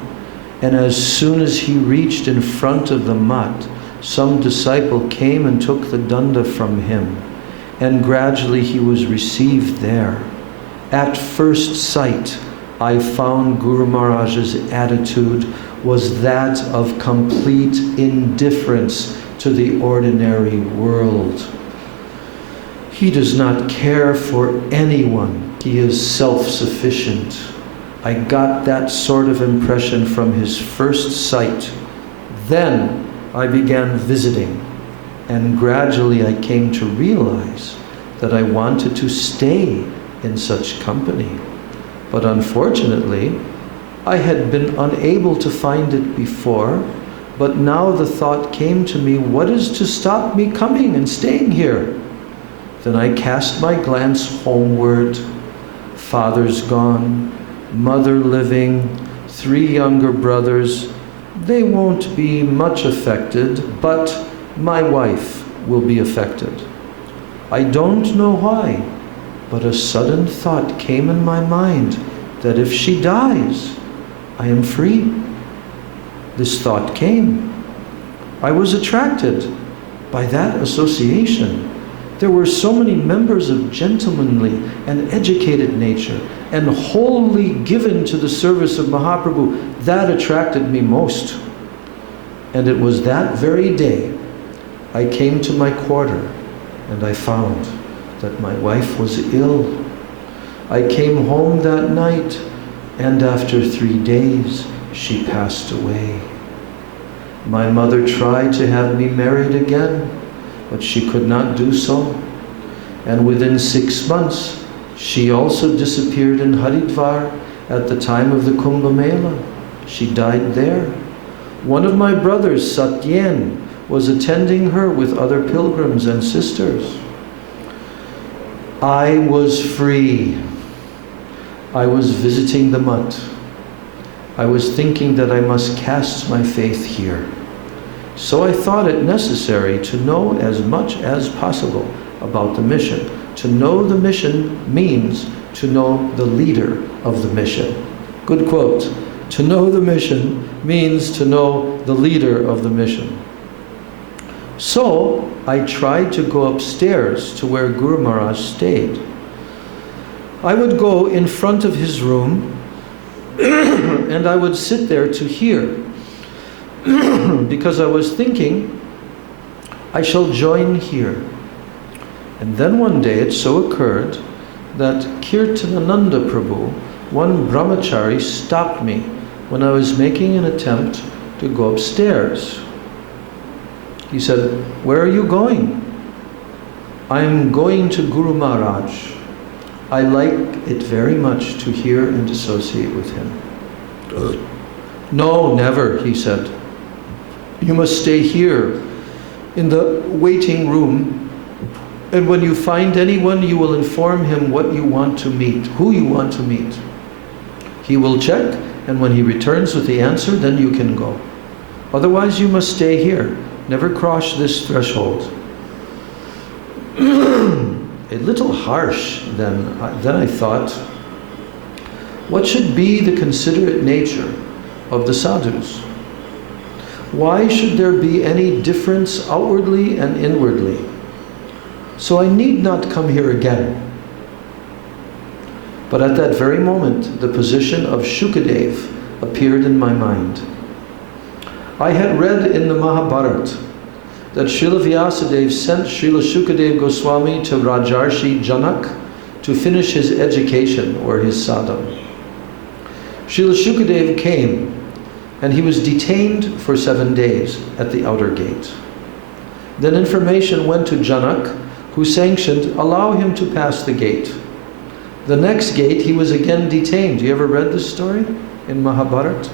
And as soon as he reached in front of the Math, some disciple came and took the danda from him, and gradually he was received there. At first sight, I found Guru Maharaj's attitude was that of complete indifference to the ordinary world. He does not care for anyone. He is self-sufficient. I got that sort of impression from his first sight. Then I began visiting, and gradually I came to realize that I wanted to stay in such company. But unfortunately, I had been unable to find it before, but now the thought came to me, what is to stop me coming and staying here? Then I cast my glance homeward. Father's gone, mother living, 3 younger brothers. They won't be much affected, but my wife will be affected. I don't know why, but a sudden thought came in my mind that if she dies, I am free. This thought came. I was attracted by that association. There were so many members of gentlemanly and educated nature and wholly given to the service of Mahaprabhu. That attracted me most. And it was that very day I came to my quarter and I found that my wife was ill. I came home that night, and after 3 days she passed away. My mother tried to have me married again, but she could not do so. And within 6 months, she also disappeared in Haridwar at the time of the Kumbh Mela. She died there. One of my brothers, Satyen, was attending her with other pilgrims and sisters. I was free. I was visiting the Math. I was thinking that I must cast my faith here. So I thought it necessary to know as much as possible about the mission. To know the mission means to know the leader of the mission. Good quote. To know the mission means to know the leader of the mission. So I tried to go upstairs to where Guru Maharaj stayed. I would go in front of his room and I would sit there to hear because I was thinking, I shall join here. And then one day it so occurred that Kirtanananda Prabhu, one brahmachari, stopped me when I was making an attempt to go upstairs. He said, "Where are you going?" "I am going to Guru Maharaj. I like it very much to hear and associate with him." "No, never," he said. "You must stay here in the waiting room, and when you find anyone, you will inform him what you want to meet, who you want to meet. He will check, and when he returns with the answer, then you can go. Otherwise, you must stay here. Never cross this threshold." A little harsh then I thought, what should be the considerate nature of the sadhus. Why should there be any difference outwardly and inwardly? So I need not come here again. But at that very moment, the position of Shukadev appeared in my mind. I had read in the Mahabharata that Srila Vyasadeva sent Srila Shukadev Goswami to Rajarshi Janak to finish his education or his sadhana. Srila Shukadev came and he was detained for 7 days at the outer gate. Then information went to Janak, who sanctioned, allow him to pass the gate. The next gate he was again detained. You ever read this story in Mahabharata?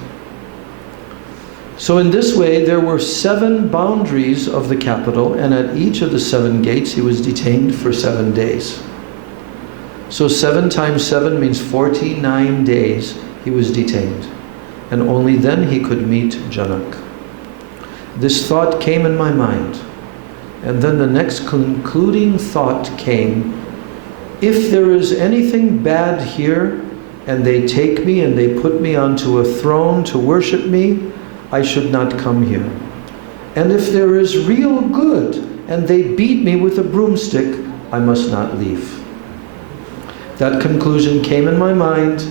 So in this way there were 7 boundaries of the capital, and at each of the 7 gates he was detained for 7 days. So 7 times 7 means 49 days he was detained, and only then he could meet Janak. This thought came in my mind, and then the next concluding thought came, if there is anything bad here, and they take me and they put me onto a throne to worship me, I should not come here. And if there is real good, and they beat me with a broomstick, I must not leave. That conclusion came in my mind,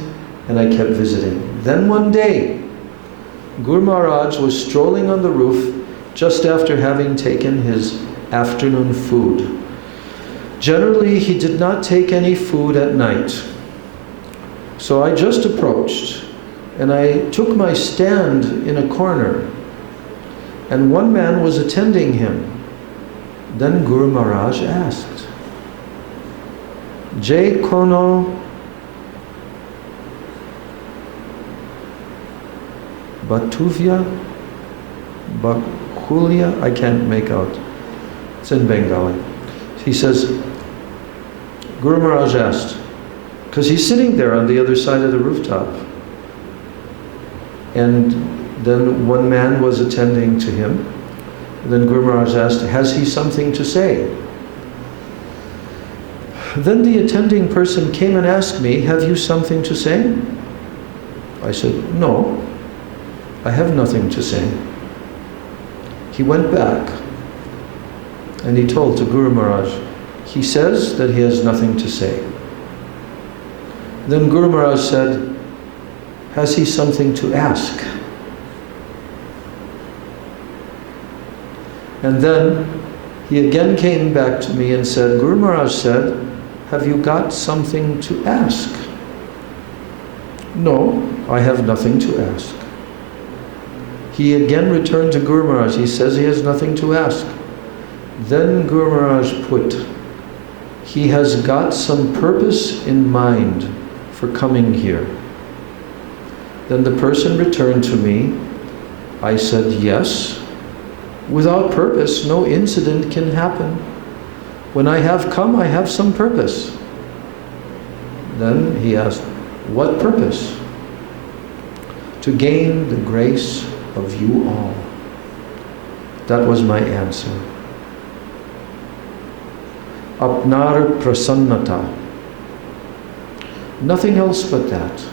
and I kept visiting. Then one day, Guru Maharaj was strolling on the roof just after having taken his afternoon food. Generally, he did not take any food at night. So I just approached, and I took my stand in a corner, and one man was attending him. Then Guru Maharaj asked, Jai Kono Batuvya Bakulia? I can't make out. It's in Bengali. He says, Guru Maharaj asked, because he's sitting there on the other side of the rooftop. And then one man was attending to him. Then Guru Maharaj asked, has he something to say? Then the attending person came and asked me, have you something to say? I said, no, I have nothing to say. He went back and he told to Guru Maharaj, he says that he has nothing to say. Then Guru Maharaj said, has he something to ask? And then he again came back to me and said, Guru Maharaj said, have you got something to ask? No, I have nothing to ask. He again returned to Guru Maharaj. He says he has nothing to ask. Then Guru Maharaj put, he has got some purpose in mind for coming here. Then the person returned to me. I said, yes. Without purpose, no incident can happen. When I have come, I have some purpose. Then he asked, what purpose? To gain the grace of you all. That was my answer. Apnar prasannata. Nothing else but that.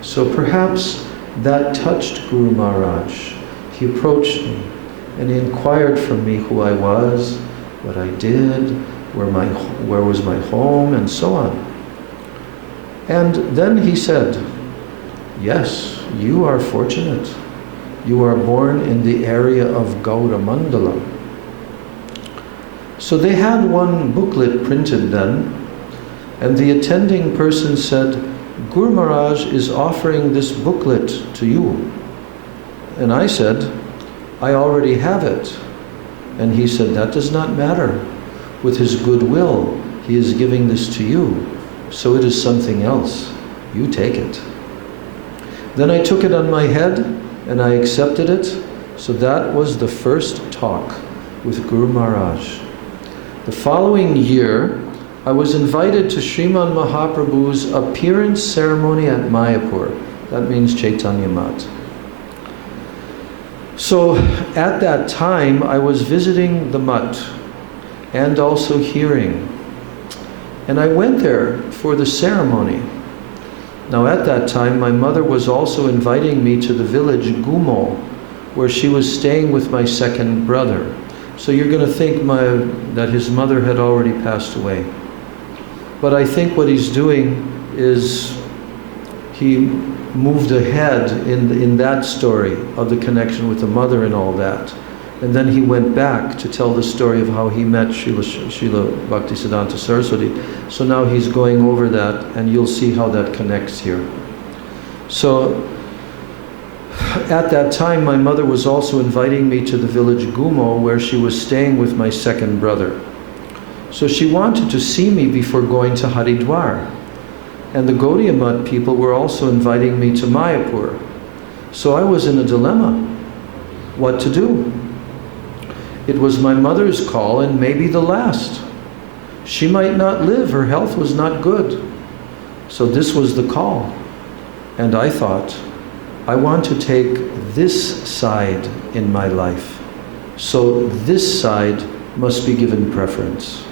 So perhaps that touched Guru Maharaj. He approached me and he inquired from me who I was, what I did, where was my home, and so on. And then he said, yes, you are fortunate. You are born in the area of Gauramandala. So they had one booklet printed then, and the attending person said, Guru Maharaj is offering this booklet to you. And I said, I already have it. And he said, that does not matter. With his goodwill, he is giving this to you. So it is something else. You take it. Then I took it on my head and I accepted it. So that was the first talk with Guru Maharaj. The following year, I was invited to Sriman Mahaprabhu's appearance ceremony at Mayapur. That means Chaitanya Mat. So at that time, I was visiting the Mat and also hearing. And I went there for the ceremony. Now at that time, my mother was also inviting me to the village Gumo, where she was staying with my second brother. So you're going to think that his mother had already passed away. But I think what he's doing is he moved ahead in that story of the connection with the mother and all that. And then he went back to tell the story of how he met Srila Bhaktisiddhanta Saraswati. So now he's going over that, and you'll see how that connects here. So at that time, my mother was also inviting me to the village Gumo, where she was staying with my second brother. So she wanted to see me before going to Haridwar. And the Gaudiya Math people were also inviting me to Mayapur. So I was in a dilemma. What to do? It was my mother's call, and maybe the last. She might not live, her health was not good. So this was the call. And I thought, I want to take this side in my life. So this side must be given preference.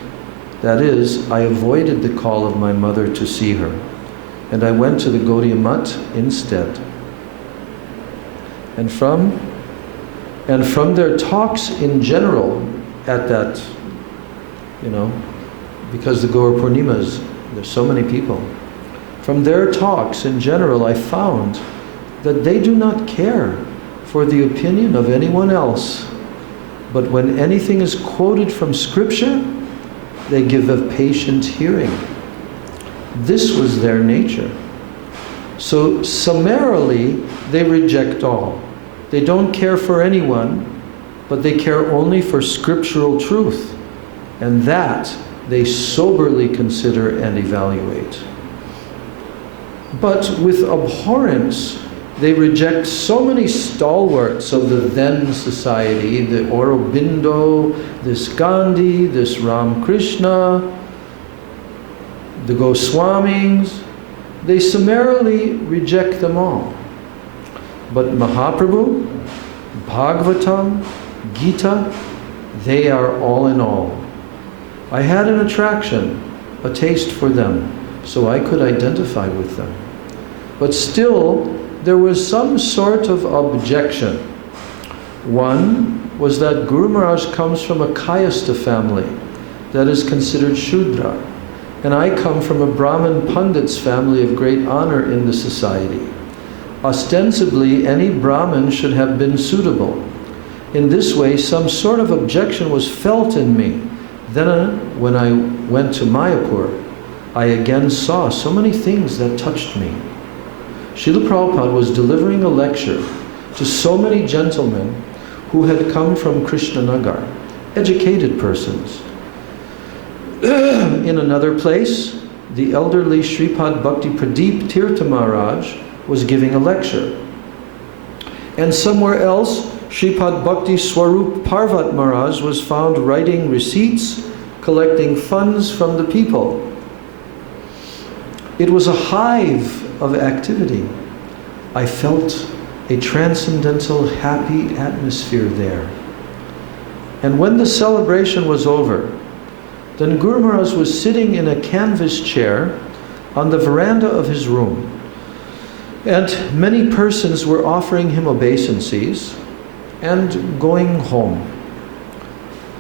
That is, I avoided the call of my mother to see her, and I went to the Gaudiya Math instead. And from their talks in general at that, because the Gaur Purnimas, there's so many people. From their talks in general, I found that they do not care for the opinion of anyone else. But when anything is quoted from scripture, they give a patient hearing. This was their nature. So summarily, they reject all. They don't care for anyone, but they care only for scriptural truth. And that they soberly consider and evaluate. But with abhorrence, they reject so many stalwarts of the then society, the Aurobindo, this Gandhi, this Ramakrishna, the Goswamis. They summarily reject them all. But Mahaprabhu, Bhagavatam, Gita, they are all in all. I had an attraction, a taste for them, so I could identify with them. But still, there was some sort of objection. One was that Guru Maharaj comes from a Kayastha family that is considered Shudra, and I come from a Brahmin Pandit's family of great honor in the society. Ostensibly, any Brahmin should have been suitable. In this way, some sort of objection was felt in me. Then, when I went to Mayapur, I again saw so many things that touched me. Srila Prabhupada was delivering a lecture to so many gentlemen who had come from Krishnanagar, educated persons. In another place, the elderly Sripad Bhakti Pradeep Tirtha Maharaj was giving a lecture. And somewhere else, Sripad Bhakti Swarup Parvat Maharaj was found writing receipts, collecting funds from the people. It was a hive of activity. I felt a transcendental, happy atmosphere there. And when the celebration was over, then Guru Maharaj was sitting in a canvas chair on the veranda of his room. And many persons were offering him obeisances and going home.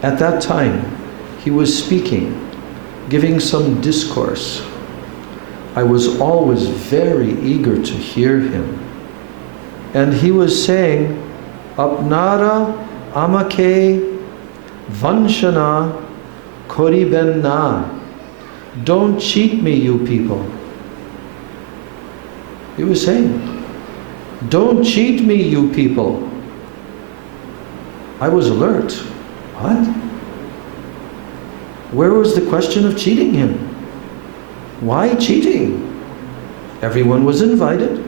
At that time, he was speaking, giving some discourse. I was always very eager to hear him. And he was saying, Apnara amake vanshana koriben na. Don't cheat me, you people. He was saying, don't cheat me, you people. I was alert. What? Where was the question of cheating him? Why cheating? Everyone was invited.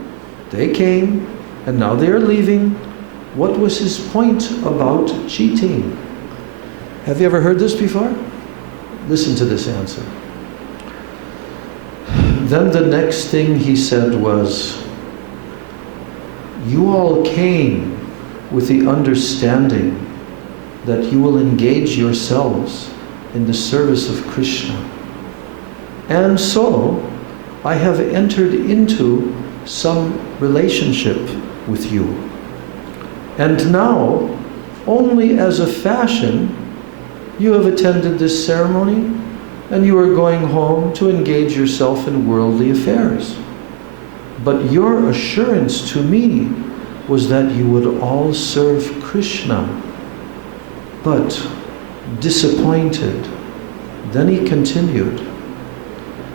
They came, and now they are leaving. What was his point about cheating? Have you ever heard this before? Listen to this answer. Then the next thing he said was, you all came with the understanding that you will engage yourselves in the service of Krishna. And so, I have entered into some relationship with you. And now, only as a fashion, you have attended this ceremony and you are going home to engage yourself in worldly affairs. But your assurance to me was that you would all serve Krishna. But disappointed. Then he continued.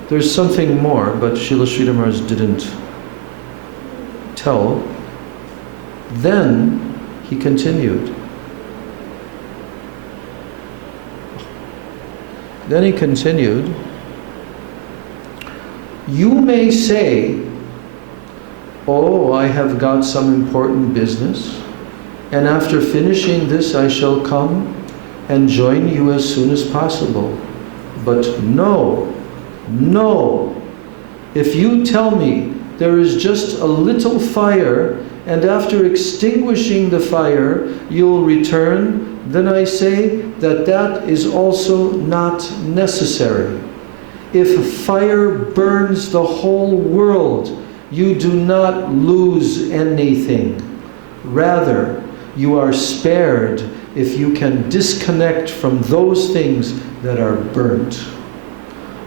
There's something more, but Srila Sridhar Maharaj didn't tell. Then he continued. You may say, oh, I have got some important business, and after finishing this I shall come and join you as soon as possible. But no, no. If you tell me there is just a little fire, and after extinguishing the fire you'll return, then I say that that is also not necessary. If fire burns the whole world, you do not lose anything. Rather, you are spared if you can disconnect from those things that are burnt.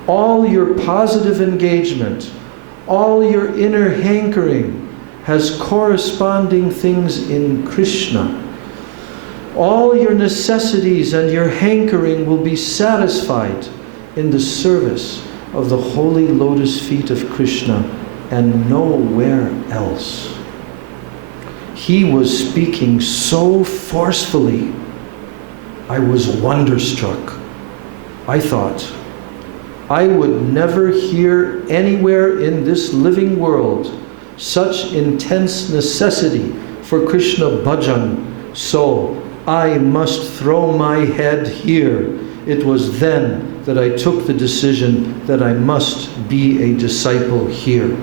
All your positive engagement, all your inner hankering has corresponding things in Krishna. All your necessities and your hankering will be satisfied in the service of the holy lotus feet of Krishna and nowhere else. He was speaking so forcefully, I was wonderstruck. I thought, I would never hear anywhere in this living world such intense necessity for Krishna bhajan, so I must throw my head here. It was then that I took the decision that I must be a disciple here.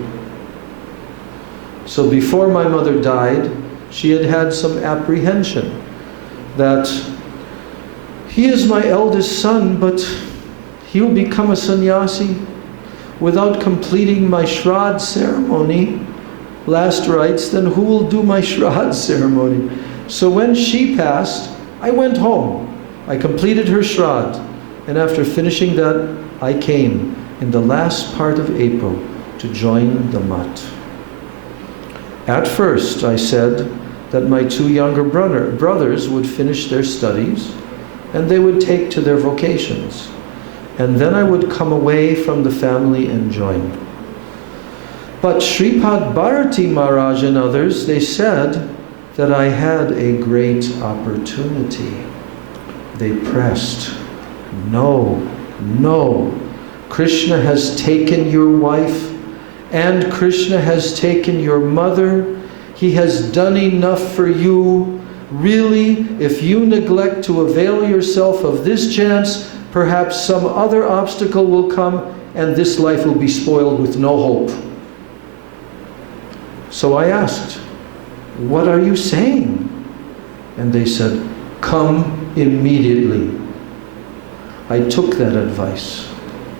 So before my mother died, she had had some apprehension that he is my eldest son, but he'll become a sannyasi without completing my Shraddh ceremony, last rites, then who will do my Shraddh ceremony? So when she passed, I went home. I completed her Shraddh, and after finishing that, I came in the last part of April to join the Math. At first, I said that my two younger brothers would finish their studies and they would take to their vocations. And then I would come away from the family and join. But Sripad Bharati Maharaj and others, they said that I had a great opportunity. They pressed, no, no, Krishna has taken your wife and Krishna has taken your mother. He has done enough for you. Really, if you neglect to avail yourself of this chance, perhaps some other obstacle will come and this life will be spoiled with no hope. So I asked, what are you saying? And they said, come immediately. I took that advice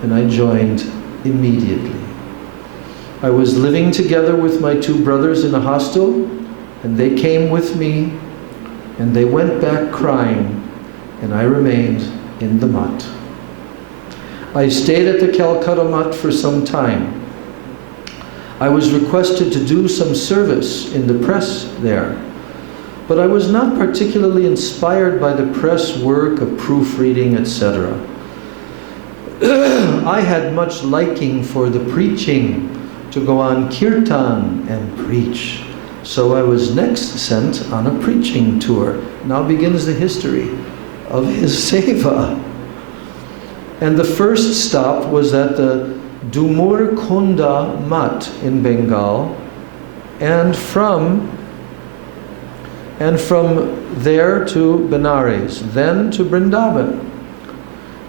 and I joined immediately. I was living together with my two brothers in a hostel, and they came with me, and they went back crying, and I remained in the Math. I stayed at the Calcutta Math for some time. I was requested to do some service in the press there, but I was not particularly inspired by the press work of proofreading, etc. I had much liking for the preaching, to go on kirtan and preach. So I was next sent on a preaching tour. Now begins the history of his seva. And the first stop was at the Dumur Kunda Math in Bengal, and from there to Benares, then to Vrindavan.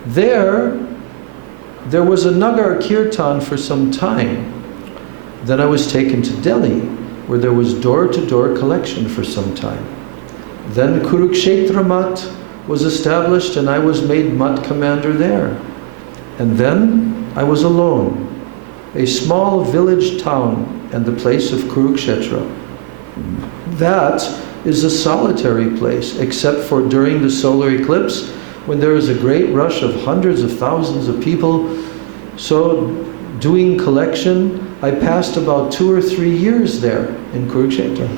There was a Nagar Kirtan for some time. Then I was taken to Delhi, where there was door-to-door collection for some time. Then Kurukshetra Math was established and I was made Math commander there. And then I was alone. a small village town and the place of Kurukshetra. That is a solitary place, except for during the solar eclipse, when there is a great rush of hundreds of thousands of people. So, doing collection, I passed about 2 or 3 years there in Kurukshetra.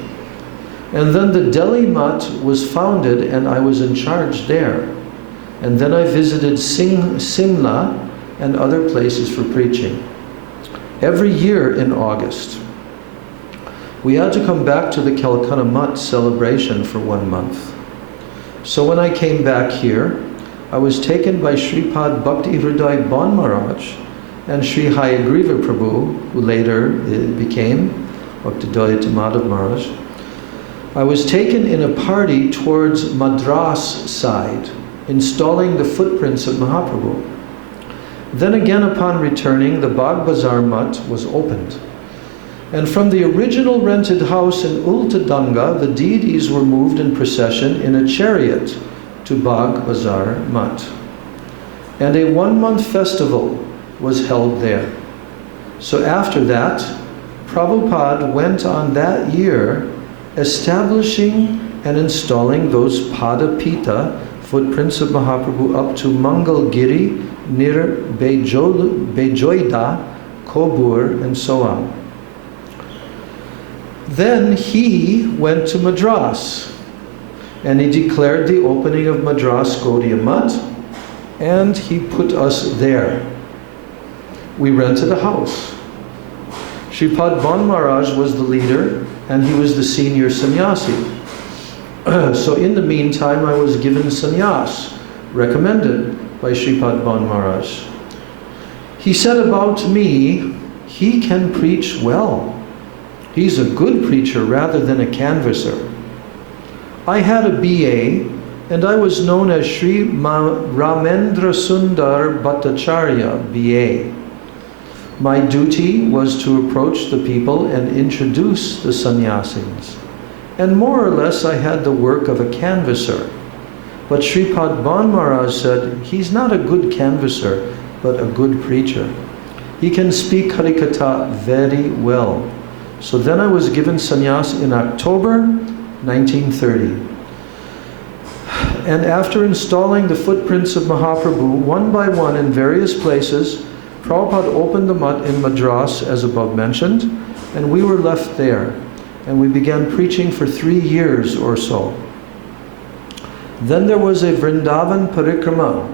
And then the Delhi Mutt was founded and I was in charge there. And then I visited Simla and other places for preaching. Every year in August, we had to come back to the Calcutta Mutt celebration for 1 month. So when I came back here, I was taken by Sripad Bhakti Hriday Bon Maharaj and Sri Hayagriva Prabhu, who later became Bhaktivedanta Madhav Maharaj. I was taken in a party towards Madras side, installing the footprints of Mahaprabhu. Then again upon returning, the Bagh Bazar Mutt was opened. And from the original rented house in Ultadanga, the deities were moved in procession in a chariot to Bagh Bazar Mutt. And a 1-month festival was held there. So after that, Prabhupada went on that year establishing and installing those Padapita, footprints of Mahaprabhu, up to Mangalgiri, near Bejoida, Kobur, and so on. Then he went to Madras, and he declared the opening of Madras Gaudiya Mutt, and he put us there. We rented a house. Sripad Bon Maharaj was the leader, and he was the senior sannyasi. So in the meantime, I was given sannyas, recommended by Sripad Bon Maharaj. He said about me, he can preach well. He's a good preacher rather than a canvasser. I had a BA, and I was known as Sri Ramendra Sundar Bhattacharya, BA. My duty was to approach the people and introduce the sannyasis. And more or less I had the work of a canvasser. But Sripad Bon Maharaj said, he's not a good canvasser, but a good preacher. He can speak Harikatha very well. So then I was given sannyas in October 1930. And after installing the footprints of Mahaprabhu one by one in various places, Prabhupada opened the mutt in Madras, as above mentioned, and we were left there. And we began preaching for 3 years or so. Then there was a Vrindavan Parikrama,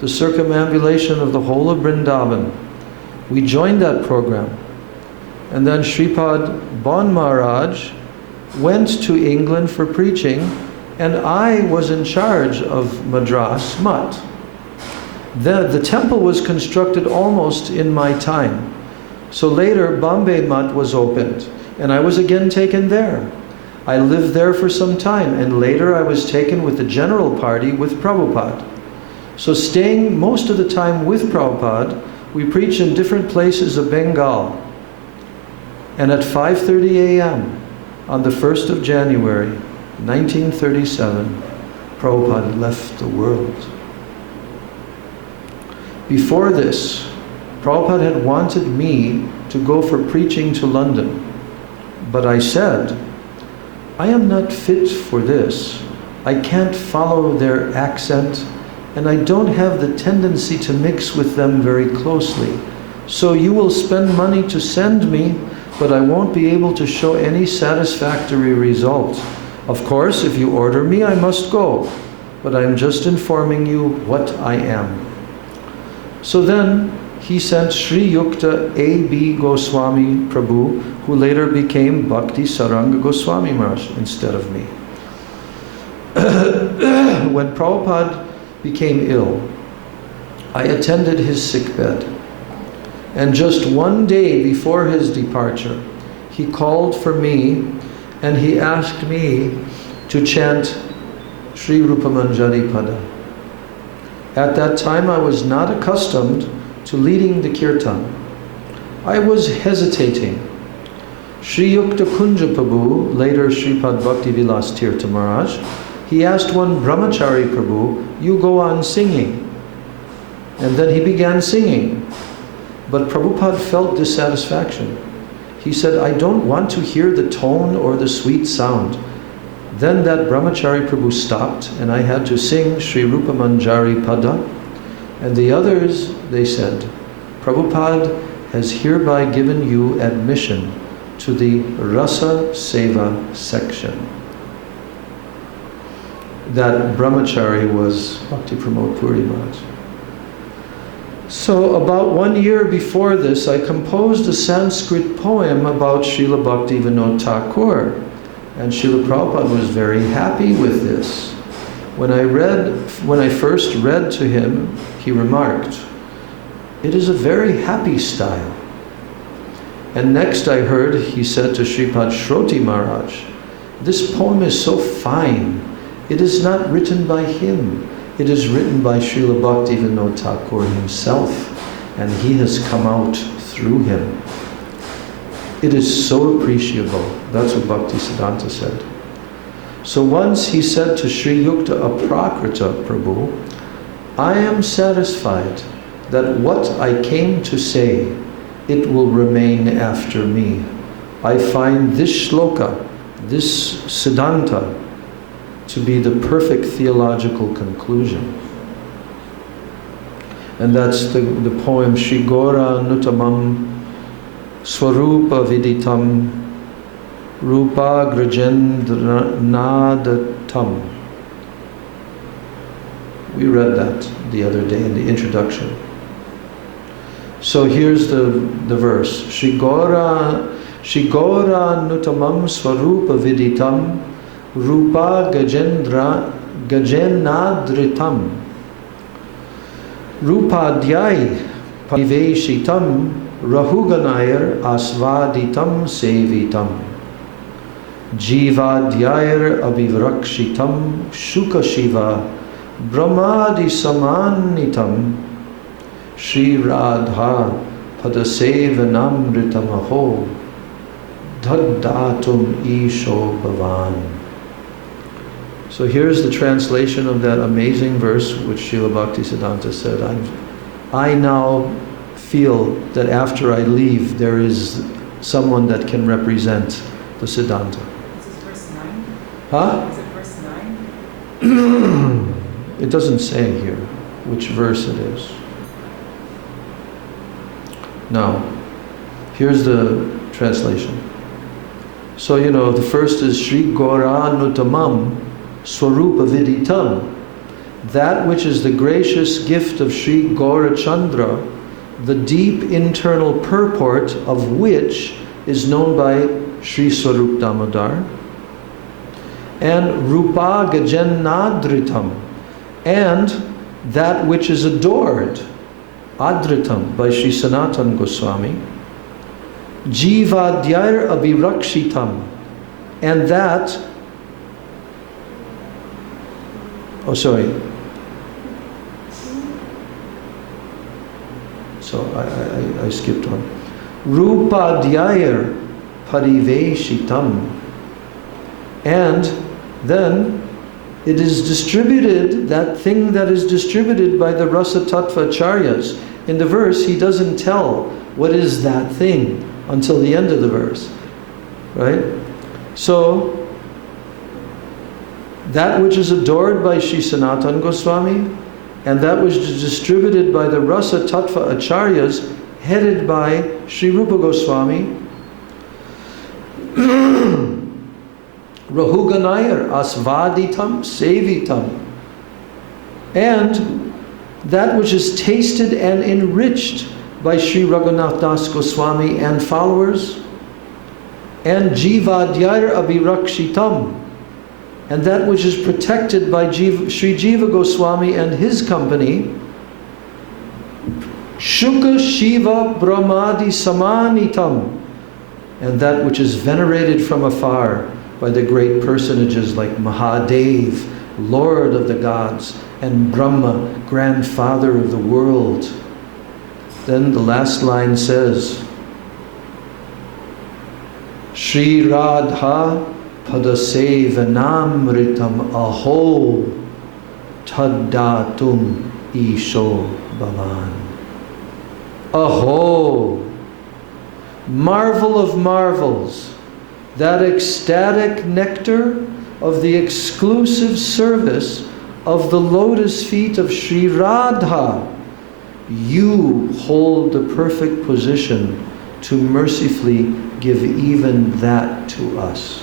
the circumambulation of the whole of Vrindavan. We joined that program. And then Sripad Bon Maharaj went to England for preaching, and I was in charge of Madras Mutt. The temple was constructed almost in my time. So later Bombay Mutt was opened, and I was again taken there. I lived there for some time, and later I was taken with the general party with Prabhupada. So staying most of the time with Prabhupada, we preached in different places of Bengal. And at 5:30 a.m. on the 1st of January, 1937, Prabhupada left the world. Before this, Prabhupada had wanted me to go for preaching to London. But I said, I am not fit for this. I can't follow their accent, and I don't have the tendency to mix with them very closely. So you will spend money to send me, but I won't be able to show any satisfactory result. Of course, if you order me, I must go, but I'm just informing you what I am. So then he sent Sri Yukta A.B. Goswami Prabhu, who later became Bhakti Saranga Goswami Maharaj instead of me. When Prabhupada became ill, I attended his sickbed. And just one day before his departure, he called for me and he asked me to chant Sri Rupa Manjari Pada. At that time, I was not accustomed to leading the kirtan. I was hesitating. Sri Yukta Kunja Prabhu, later Sripad Bhakti Vilas Tirtha Maharaj, he asked one Brahmachari Prabhu, you go on singing. And then he began singing. But Prabhupada felt dissatisfaction. He said, I don't want to hear the tone or the sweet sound. Then that Brahmachari Prabhu stopped, and I had to sing Sri Rupa Manjari Pada. And the others, they said, Prabhupada has hereby given you admission to the Rasa Seva section. That Brahmachari was Bhakti Pramod Puri Maharaj. So about 1 year before this, I composed a Sanskrit poem about Srila Bhaktivinoda Thakur. And Srila Prabhupada was very happy with this. When I first read to him, he remarked, it is a very happy style. And next I heard, he said to Sripad Shroti Maharaj, this poem is so fine. It is not written by him. It is written by Srila Bhaktivinoda Thakur himself, and he has come out through him. It is so appreciable. That's what Bhakti Siddhanta said. So once he said to Sri Yukta Aprakrita Prabhu, I am satisfied that what I came to say, it will remain after me. I find this shloka, this Siddhanta, to be the perfect theological conclusion. And that's the poem Shri Gora Nutamam Swarupa Viditam Rupa Grajendranadatam. We read that the other day in the introduction. So here's the verse. Shri Gora Nutamam Swarupa Viditam Rupa Gajenadritam Rupadhyai Pariveshitam Rahuganayar Asvaditam Sevitam Jivadhyayar Abhivrakshitam Shukashiva Brahmadi Samanitam Shri Radha Padasevanamritamaho Daddatum Isho Bhavan. So here's the translation of that amazing verse which Srila Bhaktisiddhanta said. I now feel that after I leave, there is someone that can represent the Siddhanta. Is this verse 9? Huh? Is it verse 9? It doesn't say here which verse it is. Now, here's the translation. So, the first is Shri Goranutamam Swarupa Viditam. That which is the gracious gift of Sri Gaurachandra, the deep internal purport of which is known by Sri Swarup Damodar. And Rupa Gajenadritam, and that which is adored, Adritam, by Sri Sanatana Goswami. Jivadhyayar Abhirakshitam, and that, so I skipped one. Rupadhyayar Pariveshitam, and then it is distributed, that thing that is distributed by the Rasa Tattva Acharyas. In the verse, he doesn't tell what is that thing until the end of the verse, right? So, that which is adored by Sri Sanatana Goswami, and that which is distributed by the Rasa Tattva Acharyas, headed by Sri Rupa Goswami, Rahuganayar Asvaditam Sevitam, and that which is tasted and enriched by Sri Raghunath Das Goswami and followers, and Jivadhyayar Abhirakshitam, and that which is protected by Sri Jiva Goswami and his company, Shuka Shiva Brahmadi Samanitam, and that which is venerated from afar by the great personages like Mahadev, Lord of the gods, and Brahma, grandfather of the world. Then the last line says, Shri Radha Padasevanamritam Aho Taddatum Isho Bhavan. Aho! Marvel of marvels, that ecstatic nectar of the exclusive service of the lotus feet of Sri Radha. You hold the perfect position to mercifully give even that to us.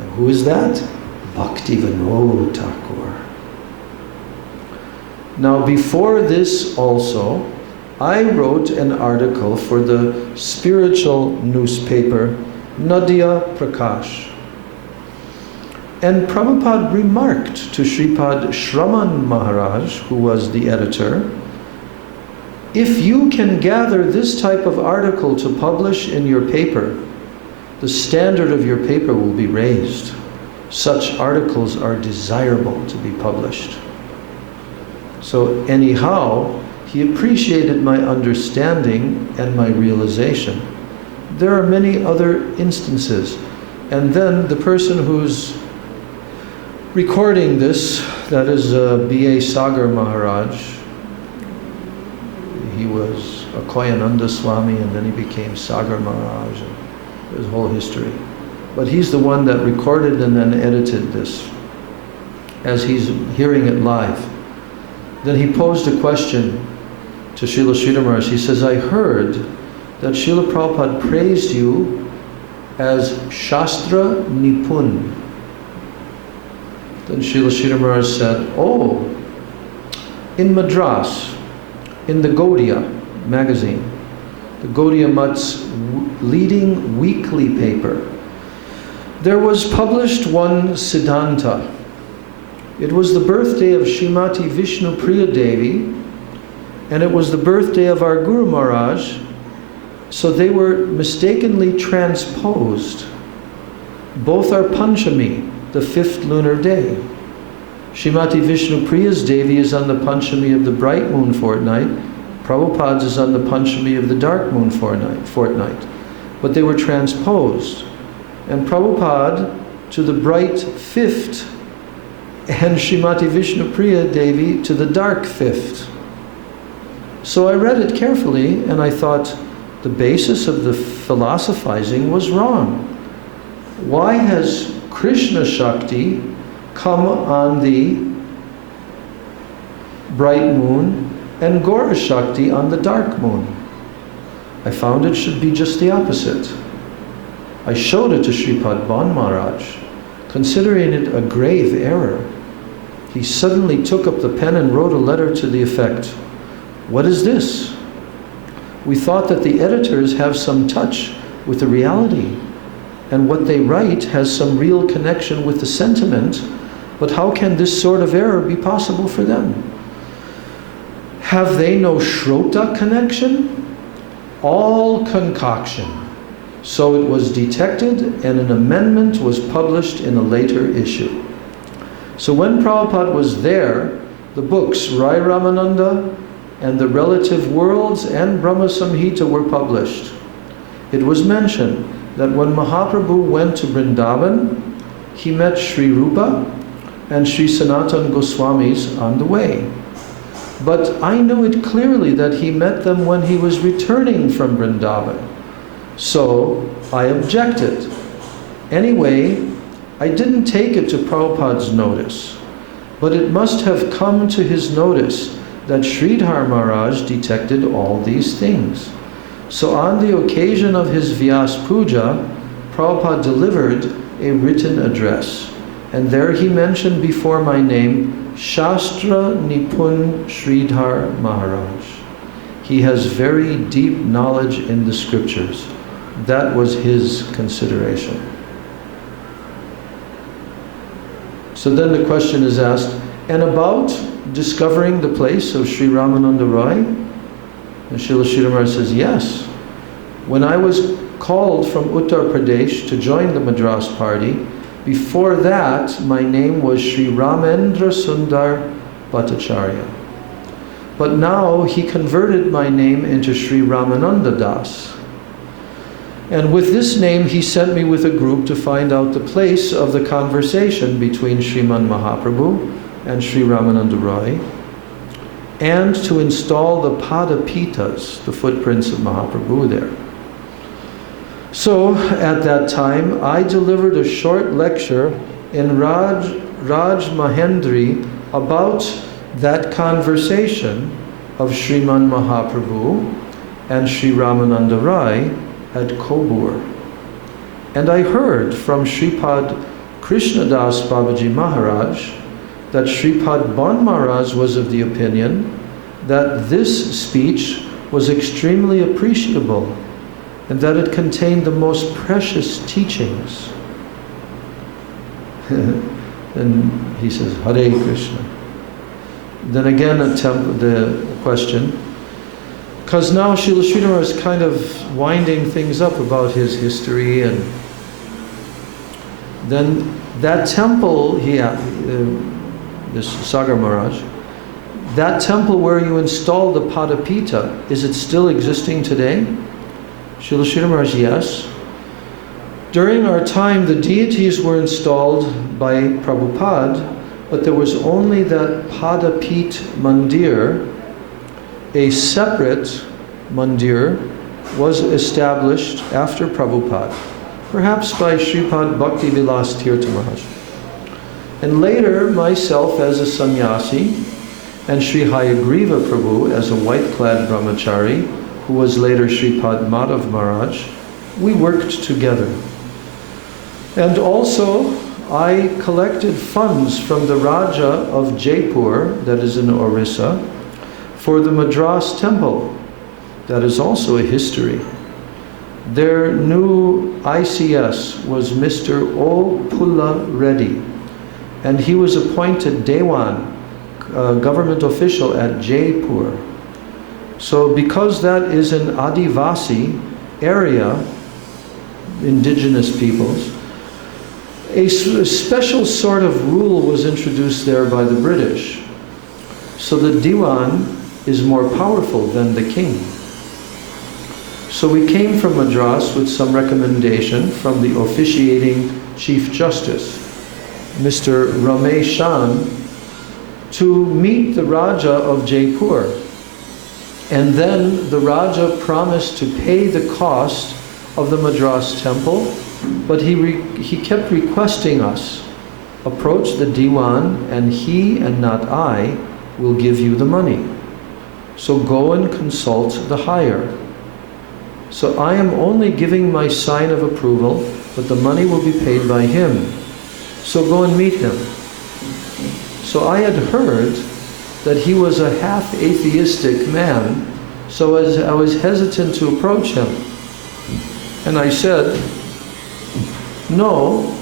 And who is that? Bhakti Vinod Thakur. Now before this also, I wrote an article for the spiritual newspaper, Nadia Prakash. And Prabhupada remarked to Sripad Shraman Maharaj, who was the editor, if you can gather this type of article to publish in your paper, the standard of your paper will be raised. Such articles are desirable to be published. So anyhow, he appreciated my understanding and my realization. There are many other instances. And then the person who's recording this, that is B.A. Sagar Maharaj. He was a Koyananda Swami and then he became Sagar Maharaj. His whole history. But he's the one that recorded and then edited this as he's hearing it live. Then he posed a question to Srila Sridhar Maharaj. He says, I heard that Srila Prabhupada praised you as Shastra Nipun. Then Srila Sridhar Maharaj said, oh, in Madras, in the Gaudiya magazine, the Gaudiya Mutt's leading weekly paper, there was published one Siddhanta. It was the birthday of Srimati Vishnu Priya Devi, and it was the birthday of our Guru Maharaj, so they were mistakenly transposed. Both are Panchami, the 5th lunar day. Srimati Vishnu Priya's Devi is on the Panchami of the bright moon fortnight. Prabhupada's is on the Panchami of the dark moon fortnight. But they were transposed. And Prabhupada to the bright 5th, and Srimati Vishnu Priya Devi to the dark 5th. So I read it carefully and I thought the basis of the philosophizing was wrong. Why has Krishna Shakti come on the bright moon and Gaura Shakti on the dark moon? I found it should be just the opposite. I showed it to Sripad Ban Maharaj, considering it a grave error. He suddenly took up the pen and wrote a letter to the effect, what is this? We thought that the editors have some touch with the reality, and what they write has some real connection with the sentiment, but how can this sort of error be possible for them? Have they no Shrota connection? All concoction. So it was detected and an amendment was published in a later issue. So when Prabhupada was there, the books Rai Ramananda and the Relative Worlds and Brahma Samhita were published. It was mentioned that when Mahaprabhu went to Vrindavan, he met Sri Rupa and Sri Sanatana Goswamis on the way. But I knew it clearly that he met them when he was returning from Vrindavan. So I objected. Anyway, I didn't take it to Prabhupada's notice, but it must have come to his notice that Sridhar Maharaj detected all these things. So on the occasion of his Vyas Puja, Prabhupada delivered a written address. And there he mentioned before my name, Shastra Nipun Sridhar Maharaj. He has very deep knowledge in the scriptures. That was his consideration. So then the question is asked, and about discovering the place of Sri Ramananda Roy? And Srila Sridhar Maharaj says, yes. When I was called from Uttar Pradesh to join the Madras party, before that my name was Sri Ramendra Sundar Bhattacharya. But now he converted my name into Sri Ramananda Das. And with this name he sent me with a group to find out the place of the conversation between Sriman Mahaprabhu and Sri Ramananda Roy. and to install the Padapitas, the footprints of Mahaprabhu there. So at that time, I delivered a short lecture in Raj Mahendri about that conversation of Sriman Mahaprabhu and Sri Ramananda Rai at Kobur. And I heard from Sripad Krishnadas Babaji Maharaj that Sripad Ban Maharaj was of the opinion that this speech was extremely appreciable and that it contained the most precious teachings. And he says, Hare Krishna. Then again the question, because now Srila Sridhar is kind of winding things up about his history, and then that temple, this Sagar Maharaj, that temple where you installed the Padapita, is it still existing today? Srila Sridhar Maharaj, yes. During our time, the deities were installed by Prabhupada, but there was only that Padapit Mandir. A separate mandir was established after Prabhupada, perhaps by Sripad Bhakti Vilas Tirtha Maharaj. And later, myself as a sannyasi, and Sri Hayagriva Prabhu as a white-clad brahmachari, who was later Sripad Madhav Maharaj, we worked together. And also, I collected funds from the Raja of Jaipur, that is in Orissa, for the Madras temple. That is also a history. Their new ICS was Mr. O. Pulla Reddy, and he was appointed Dewan, government official at Jaipur. So because that is an Adivasi area, indigenous peoples, a special sort of rule was introduced there by the British. So the Diwan is more powerful than the king. So we came from Madras with some recommendation from the officiating Chief Justice, Mr. Rameshan, to meet the Raja of Jaipur. And then the Raja promised to pay the cost of the Madras temple, but he kept requesting us, approach the Diwan, and he and not I will give you the money. So go and consult the higher. So I am only giving my sign of approval, but the money will be paid by him. So go and meet him. So I had heard that he was a half-atheistic man, so I was hesitant to approach him. And I said, no,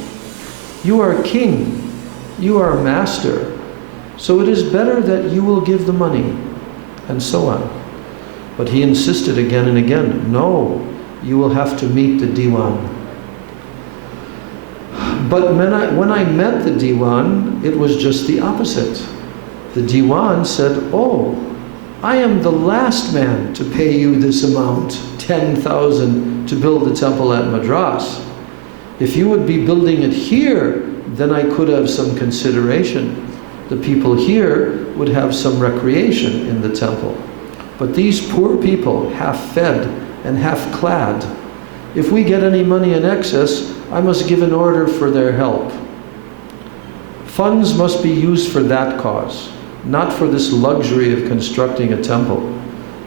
you are king, you are master, so it is better that you will give the money, and so on. But he insisted again and again, no, you will have to meet the Diwan. But when I met the Diwan, it was just the opposite. The Diwan said, oh, I am the last man to pay you this amount, 10,000, to build the temple at Madras. If you would be building it here, then I could have some consideration. The people here would have some recreation in the temple. But these poor people, half-fed and half-clad, if we get any money in excess, I must give an order for their help. Funds must be used for that cause, not for this luxury of constructing a temple.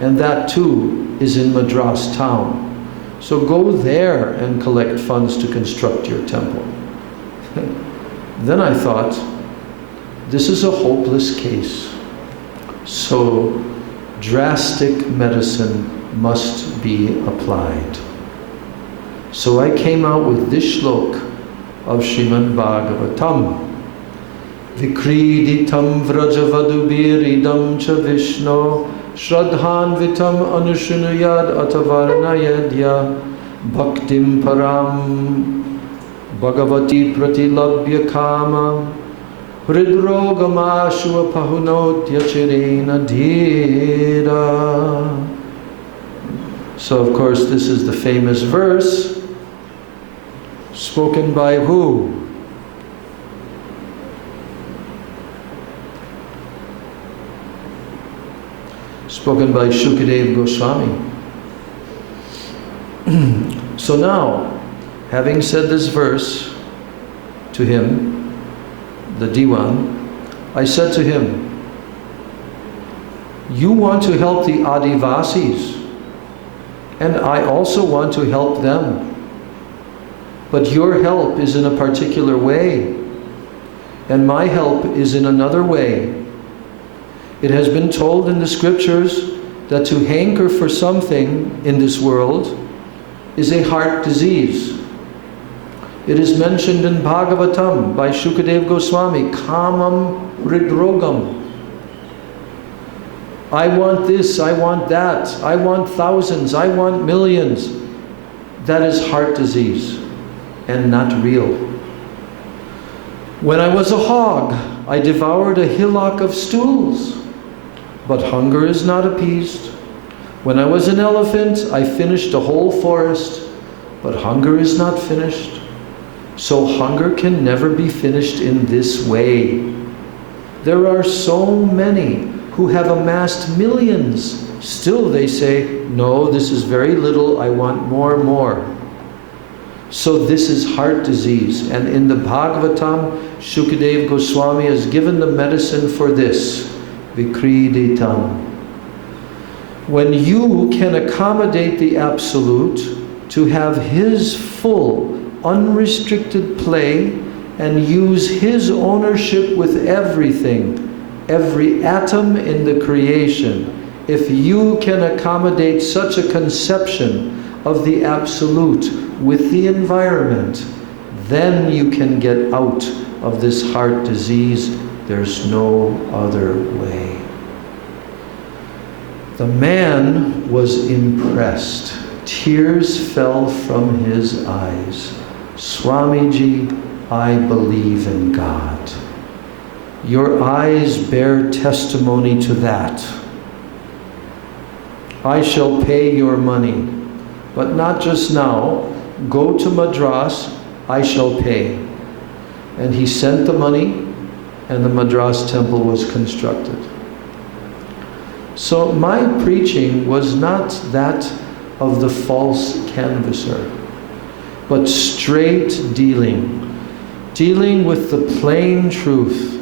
And that too is in Madras town. So go there and collect funds to construct your temple. Then I thought, this is a hopeless case. So drastic medicine must be applied. So I came out with this shlok of Srimad Bhagavatam. Vikriditam vrajavadubiridam cha Vishno Shradhanvitam anushunuyad atavarnayadya bhaktim param bhagavati pratilabhya kama hridrogamashu pahunotya chirena dhira. So of course this is the famous verse spoken by who? spoken by Shukadeva Goswami. So now, having said this verse to him, the Diwan, I said to him, you want to help the Adivasis, and I also want to help them. But your help is in a particular way, and my help is in another way. It has been told in the scriptures that to hanker for something in this world is a heart disease. It is mentioned in Bhagavatam by Shukadeva Goswami, Kamam Hridrogam. I want this, I want that, I want thousands, I want millions. That is heart disease and not real. When I was a hog, I devoured a hillock of stools, but hunger is not appeased. When I was an elephant, I finished a whole forest, but hunger is not finished. So hunger can never be finished in this way. There are so many who have amassed millions. Still they say, no, this is very little, I want more and more. So this is heart disease. And in the Bhagavatam, Shukadeva Goswami has given the medicine for this, Vikriditam. When you can accommodate the Absolute to have His full, unrestricted play and use His ownership with everything, every atom in the creation, if you can accommodate such a conception of the Absolute with the environment, then you can get out of this heart disease. There's no other way. The man was impressed. Tears fell from his eyes. Swamiji, I believe in God. Your eyes bear testimony to that. I shall pay your money, but not just now. Go to Madras, I shall pay. And he sent the money, and the Madras temple was constructed. So my preaching was not that of the false canvasser, but straight dealing with the plain truth,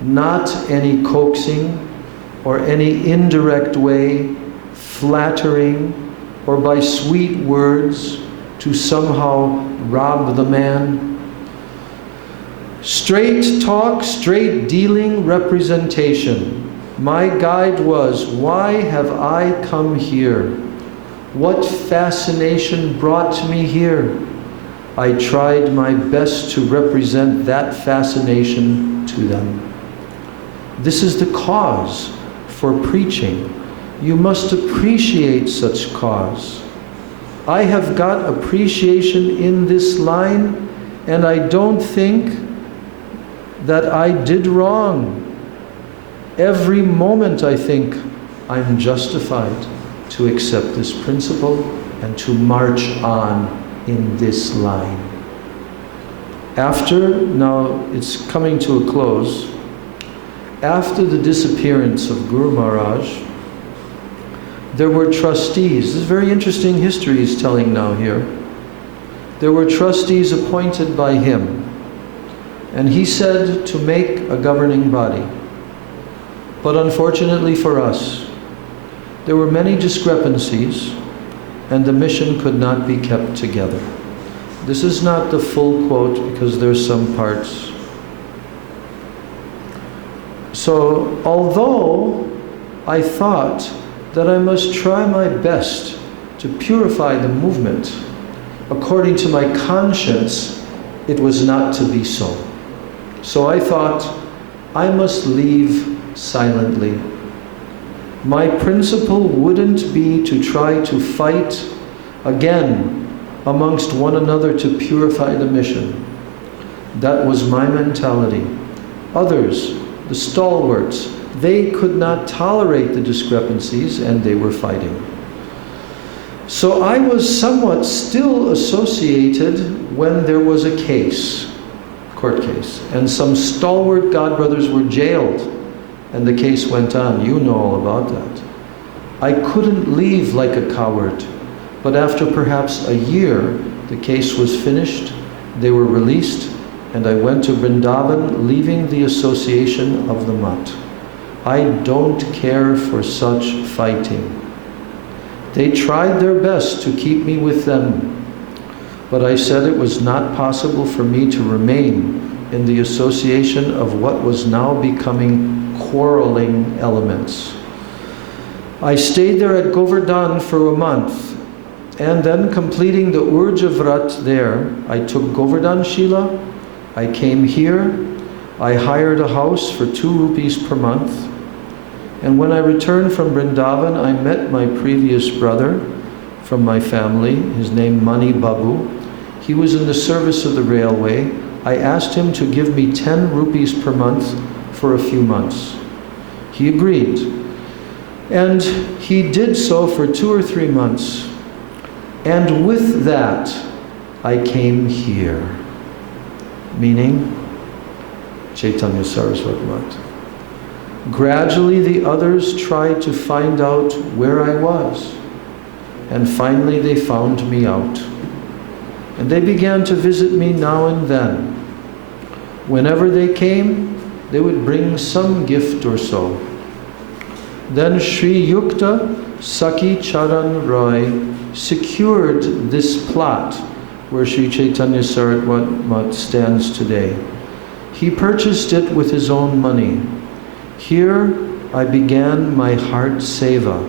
not any coaxing or any indirect way, flattering, or by sweet words to somehow rob the man. Straight talk, straight dealing, representation. My guide was, why have I come here? What fascination brought me here? I tried my best to represent that fascination to them. This is the cause for preaching. You must appreciate such cause. I have got appreciation in this line, and I don't think that I did wrong. Every moment I think I'm justified to accept this principle and to march on in this line. Now it's coming to a close. After the disappearance of Guru Maharaj, there were trustees. This is very interesting history he's telling now here. There were trustees appointed by him, and he said to make a governing body. But unfortunately for us, there were many discrepancies, and the mission could not be kept together. This is not the full quote because there's some parts. So, although I thought that I must try my best to purify the movement, according to my conscience, it was not to be so. So I thought, I must leave silently. My principle wouldn't be to try to fight again amongst one another to purify the mission. That was my mentality. Others, the stalwarts, they could not tolerate the discrepancies and they were fighting. So I was somewhat still associated when there was a case, court case, and some stalwart godbrothers were jailed, and the case went on. You know all about that. I couldn't leave like a coward, but after perhaps a year, the case was finished, they were released, and I went to Vrindavan, leaving the association of the mutt. I don't care for such fighting. They tried their best to keep me with them, but I said it was not possible for me to remain in the association of what was now becoming quarreling elements. I stayed there at Govardhan for a month, and then completing the Urja Vrat there, I took Govardhan Shila, I came here, I hired a house for 2 rupees per month, and when I returned from Vrindavan, I met my previous brother from my family, his name Mani Babu. He was in the service of the railway. I asked him to give me 10 rupees per month for a few months. He agreed. And he did so for 2 or 3 months. And with that, I came here. Meaning, Chaitanya Saraswati Mat. Gradually the others tried to find out where I was. And finally they found me out. And they began to visit me now and then. Whenever they came, they would bring some gift or so. Then Sri Yukta Saki Charan Roy secured this plot where Sri Chaitanya Saraswati Mat stands today. He purchased it with his own money. Here I began my heart seva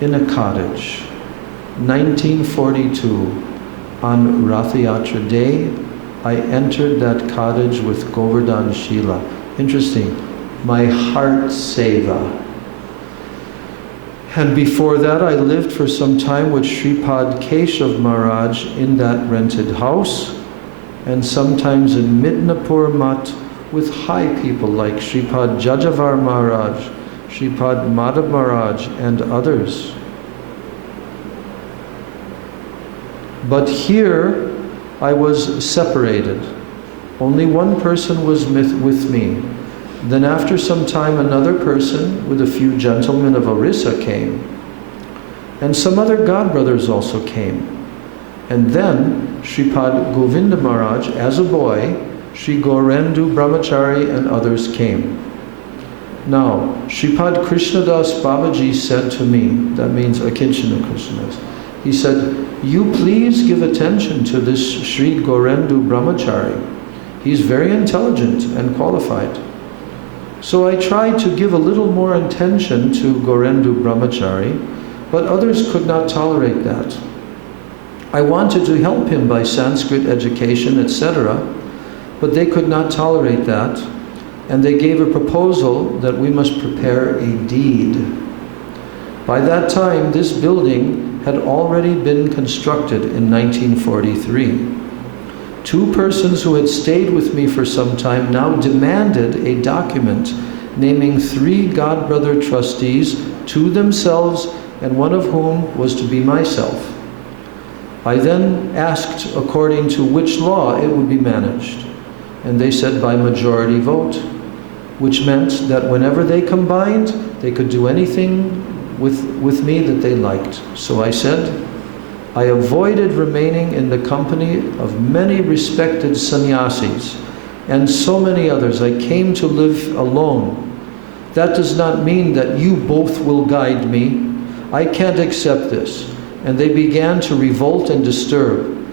in a cottage. 1942, on Rath Yatra Day, I entered that cottage with Govardhan Shila. Interesting, my heart seva. And before that, I lived for some time with Sripad Keshav Maharaj in that rented house, and sometimes in Midnapur Mat with high people like Sripad Jajavar Maharaj, Sripad Madhav Maharaj, and others. But here I was separated. Only one person was with me. Then after some time another person with a few gentlemen of Orissa came. And some other godbrothers also came. And then Sripad Govinda Maharaj, as a boy, Sri Gorendu Brahmachari and others came. Now, Sripad Krishnadas Babaji said to me, that means Akinchana Krishnadas, he said, you please give attention to this Sri Gorendu Brahmachari. He's very intelligent and qualified. So I tried to give a little more attention to Gorendu Brahmachari, but others could not tolerate that. I wanted to help him by Sanskrit education, etc., but they could not tolerate that, and they gave a proposal that we must prepare a deed. By that time, this building had already been constructed in 1943. 2 persons who had stayed with me for some time now demanded a document naming 3 godbrother trustees to themselves, and one of whom was to be myself. I then asked according to which law it would be managed, and they said by majority vote, which meant that whenever they combined, they could do anything with me that they liked. So I said, I avoided remaining in the company of many respected sannyasis and so many others. I came to live alone. That does not mean that you both will guide me. I can't accept this. And they began to revolt and disturb.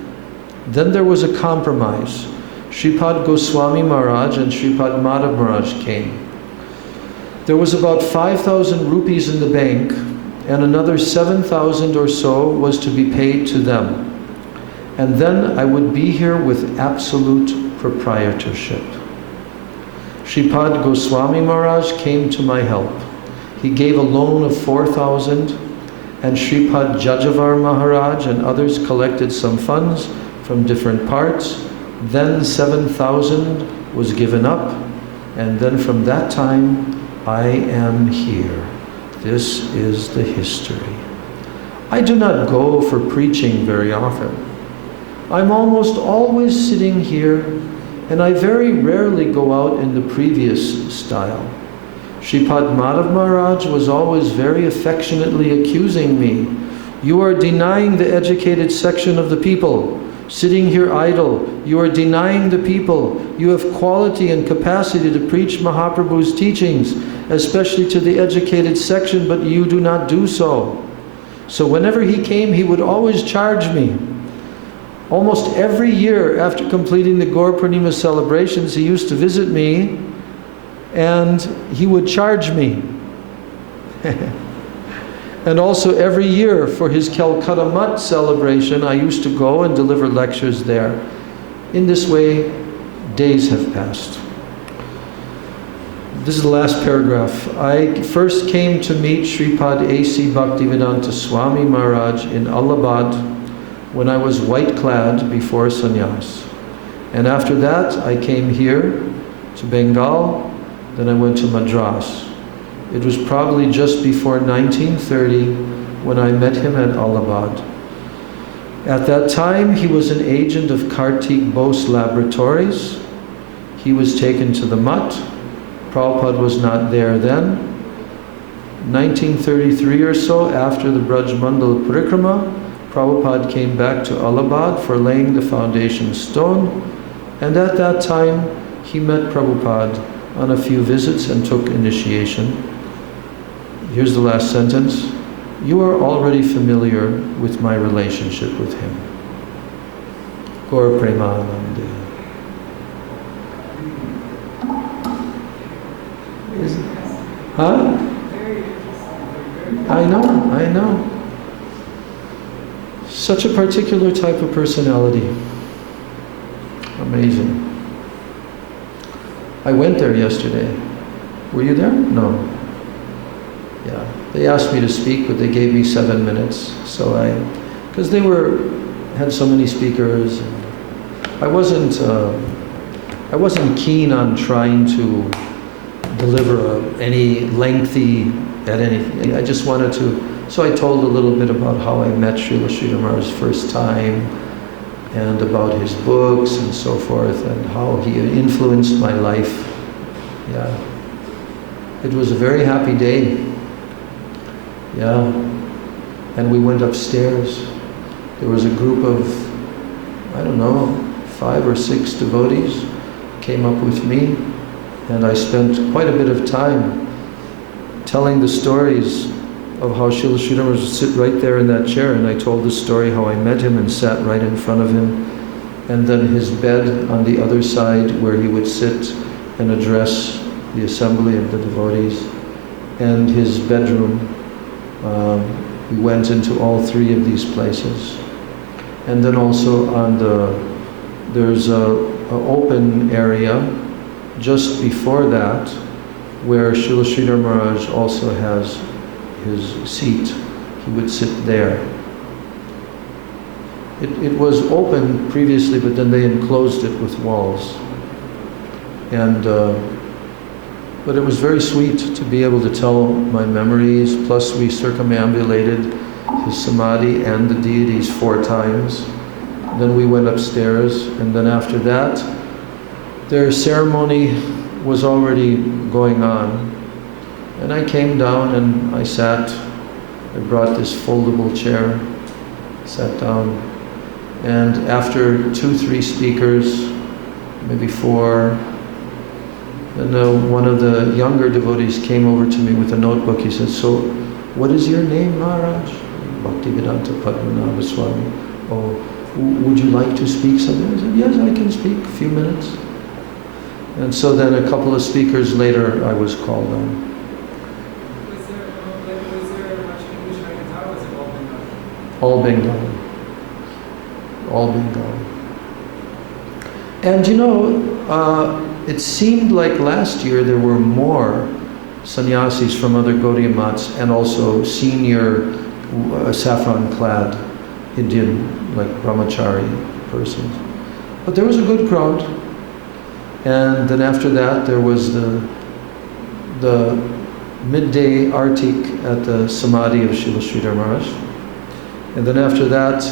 Then there was a compromise. Sripad Goswami Maharaj and Sripad Madhav Maharaj came. There was about 5,000 rupees in the bank, and another 7,000 or so was to be paid to them. And then I would be here with absolute proprietorship. Sripad Goswami Maharaj came to my help. He gave a loan of 4,000, and Sripad Jajavar Maharaj and others collected some funds from different parts. Then 7,000 was given up, and then from that time I am here. This is the history. I do not go for preaching very often. I'm almost always sitting here, and I very rarely go out in the previous style. Sripad Madhav Maharaj was always very affectionately accusing me. You are denying the educated section of the people. Sitting here idle, you are denying the people. You have quality and capacity to preach Mahaprabhu's teachings, especially to the educated section, but you do not do so. So whenever he came, he would always charge me. Almost every year after completing the Gaur Purnima celebrations, he used to visit me and he would charge me. And also every year for his Calcutta Mutt celebration, I used to go and deliver lectures there. In this way, days have passed. This is the last paragraph. I first came to meet Sripad A.C. Bhaktivedanta Swami Maharaj in Allahabad when I was white-clad before sannyas. And after that, I came here to Bengal, then I went to Madras. It was probably just before 1930 when I met him at Allahabad. At that time, he was an agent of Kartik Bose Laboratories. He was taken to the Mutt. Prabhupada was not there then. 1933 or so, after the Braj Mandala Parikrama, Prabhupada came back to Allahabad for laying the foundation stone, and at that time he met Prabhupada on a few visits and took initiation. Here's the last sentence. You are already familiar with my relationship with him. Gaur Premanande. Huh? I know. Such a particular type of personality. Amazing. I went there yesterday. Were you there? No. Yeah. They asked me to speak, but they gave me 7 minutes. So because they had so many speakers. And I wasn't keen on trying to deliver any lengthy at anything. I just wanted to, so I told a little bit about how I met Srila Sridhar Maharaj first time, and about his books and so forth, and how he influenced my life. Yeah. It was a very happy day. Yeah. And we went upstairs. There was a group of, 5 or 6 devotees came up with me, and I spent quite a bit of time telling the stories of how Srila Sridhar Maharaj would sit right there in that chair, and I told the story how I met him and sat right in front of him, and then his bed on the other side where he would sit and address the assembly of the devotees, and his bedroom. We went into all 3 of these places. And then also there's a open area just before that where Srila Sridhar Maharaj also has his seat. He would sit there. It was open previously, but then they enclosed it with walls. And but it was very sweet to be able to tell my memories, plus we circumambulated his samadhi and the deities 4 times. Then we went upstairs, and then after that, their ceremony was already going on. And I came down and I sat. I brought this foldable chair, sat down. And after 2-3 speakers, maybe 4, and one of the younger devotees came over to me with a notebook. He said, "So, what is your name, Maharaj?" Bhaktivedanta Padmanabha Swami. "Oh, would you like to speak something?" I said, "Yes, I can speak a few minutes." And so then a couple of speakers later, I was called on. Was there much English writing? How was it All Bengali. All Bengali. And it seemed like last year there were more sannyasis from other Gaudiya mats, and also senior saffron-clad Indian, like brahmachari persons. But there was a good crowd. And then after that, there was the midday artik at the samadhi of Srila Sridhar Maharaj. And then after that,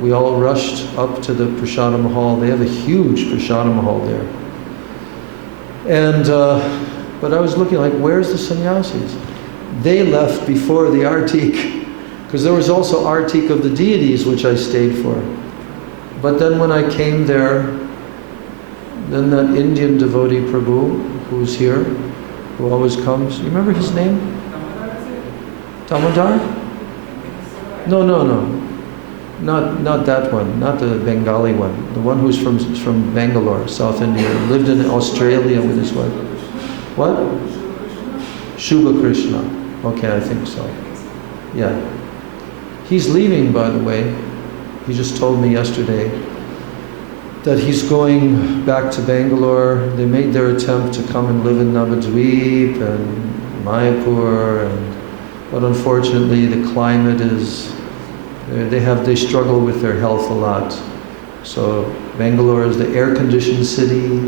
we all rushed up to the Prasadam hall. They have a huge Prasadam hall there. And But I was looking like, where's the sannyasis? They left before the artik, because there was also artik of the deities which I stayed for. But then when I came there, then that Indian devotee Prabhu, who's here, who always comes, you remember his name? Damodar? No. Not that one, not the Bengali one. The one who's from Bangalore, South India, lived in Australia with his wife. What? Shubha Krishna. Okay, I think so. Yeah. He's leaving, by the way. He just told me yesterday that he's going back to Bangalore. They made their attempt to come and live in Navadvip and Mayapur, but unfortunately the climate is, they struggle with their health a lot. So Bangalore is the air-conditioned city.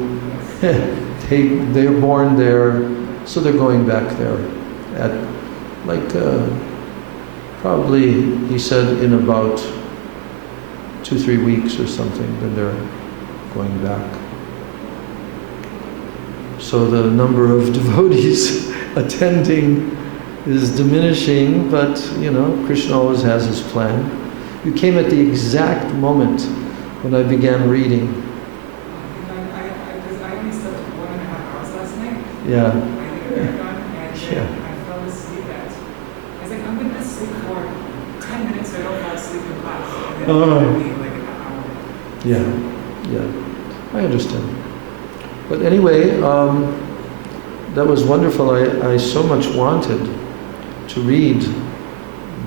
They're born there, so they're going back there at like probably, he said, in about 2-3 weeks or something, then they're going back. So the number of devotees attending is diminishing, but you know, Krishna always has his plan. You came at the exact moment when I began reading. I only slept 1.5 hours last night. Yeah. I did a marathon and Yeah. I fell asleep at. I was like, I'm going to sleep for 10 minutes so I don't fall asleep in class. And then Oh. it'll be like an hour. Yeah. I understand. But anyway, that was wonderful. I so much wanted to read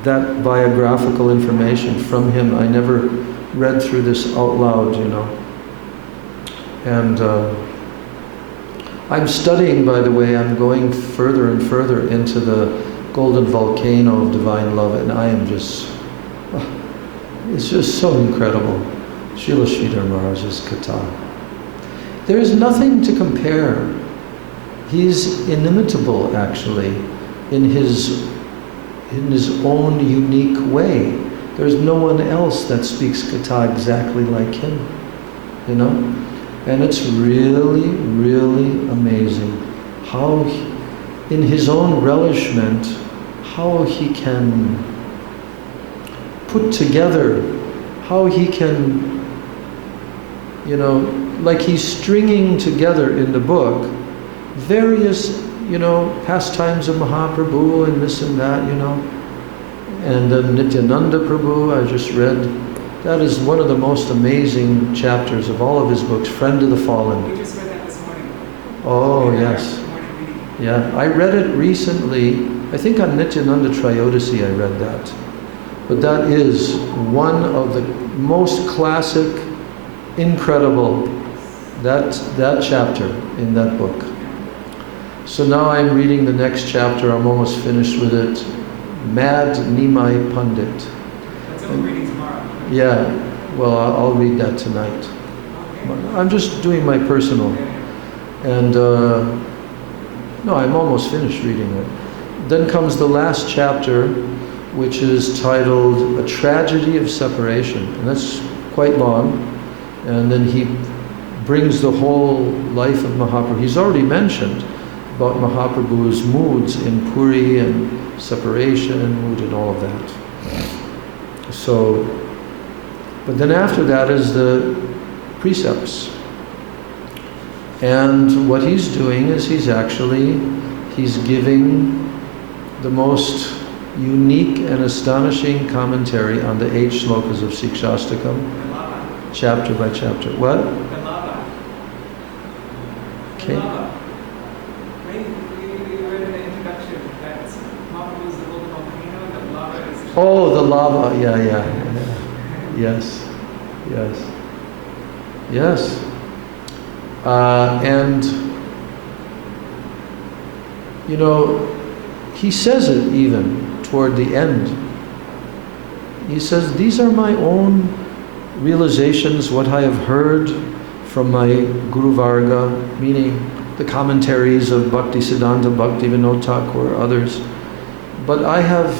that biographical information from him. I never read through this out loud, you know. And I'm studying, by the way, I'm going further and further into the golden volcano of divine love, and I am just, it's just so incredible. Srila Sridhar Maharaj's Katha. There is nothing to compare. He's inimitable, actually, in his own unique way. There's no one else that speaks Katha exactly like him, you know? And it's really, really amazing how, in his own relishment, how he can put together, how he can, you know, like he's stringing together in the book various, you know, pastimes of Mahaprabhu and this and that, you know. And then Nityananda Prabhu, I just read. That is one of the most amazing chapters of all of his books, Friend of the Fallen. We just read that this morning. Oh, yes. Morning reading. Yeah, I read it recently. I think on Nityananda Trayodasi I read that. But that is one of the most classic, incredible, that chapter in that book. So now I'm reading the next chapter. I'm almost finished with it. Mad Nimai Pandit. That's what we're reading tomorrow. Yeah, well, I'll read that tonight. I'm just doing my personal. And no, I'm almost finished reading it. Then comes the last chapter, which is titled A Tragedy of Separation. And that's quite long. And then he brings the whole life of Mahaprabhu. He's already mentioned about Mahaprabhu's moods in Puri and separation mood and all of that. So, but then after that is the precepts. And what he's doing is he's giving the most unique and astonishing commentary on the 8 shlokas of Sikshastakam, chapter by chapter. What? The lava. Okay. The lava. Right? We read in the introduction that Mahaprabhu is the golden volcano, the lava is... Oh, the lava. Yeah. Yes. And, you know, he says it even toward the end. He says, these are my own realizations, what I have heard from my Guru Varga, meaning the commentaries of Bhakti Siddhanta, Bhakti Vinod Thakur, others. But I have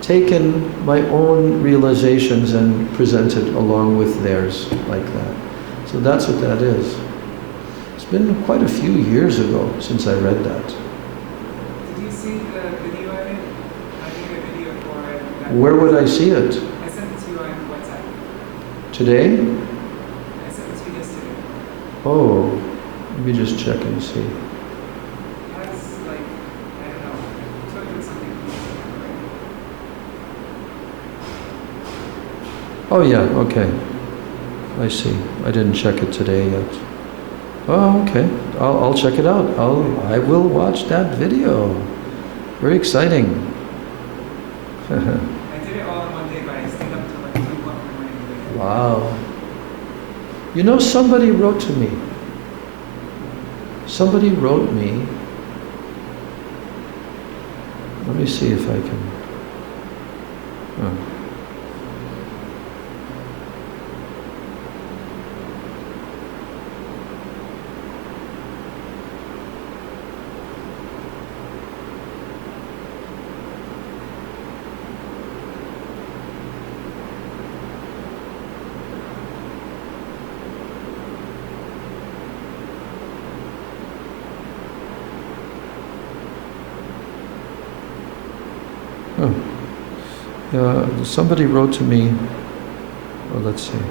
taken my own realizations and presented along with theirs, like that. So that's what that is. been quite a few years ago since I read that. Did you see the video of it? I made a video for it. Where would I see it? I sent it to you on WhatsApp. Today? I sent it to you yesterday. Oh, let me just check and see. It has like, I don't know, 200 something views. Oh yeah, okay. I see. I didn't check it today yet. Oh, okay. I'll check it out. I will watch that video. Very exciting. I did it all in one day, but I stayed up till like 2 o'clock in the morning. Wow. You know, somebody wrote to me. Somebody wrote me. Let me see if I can. Oh. Oh. Yeah, somebody wrote to me. Oh, let's see.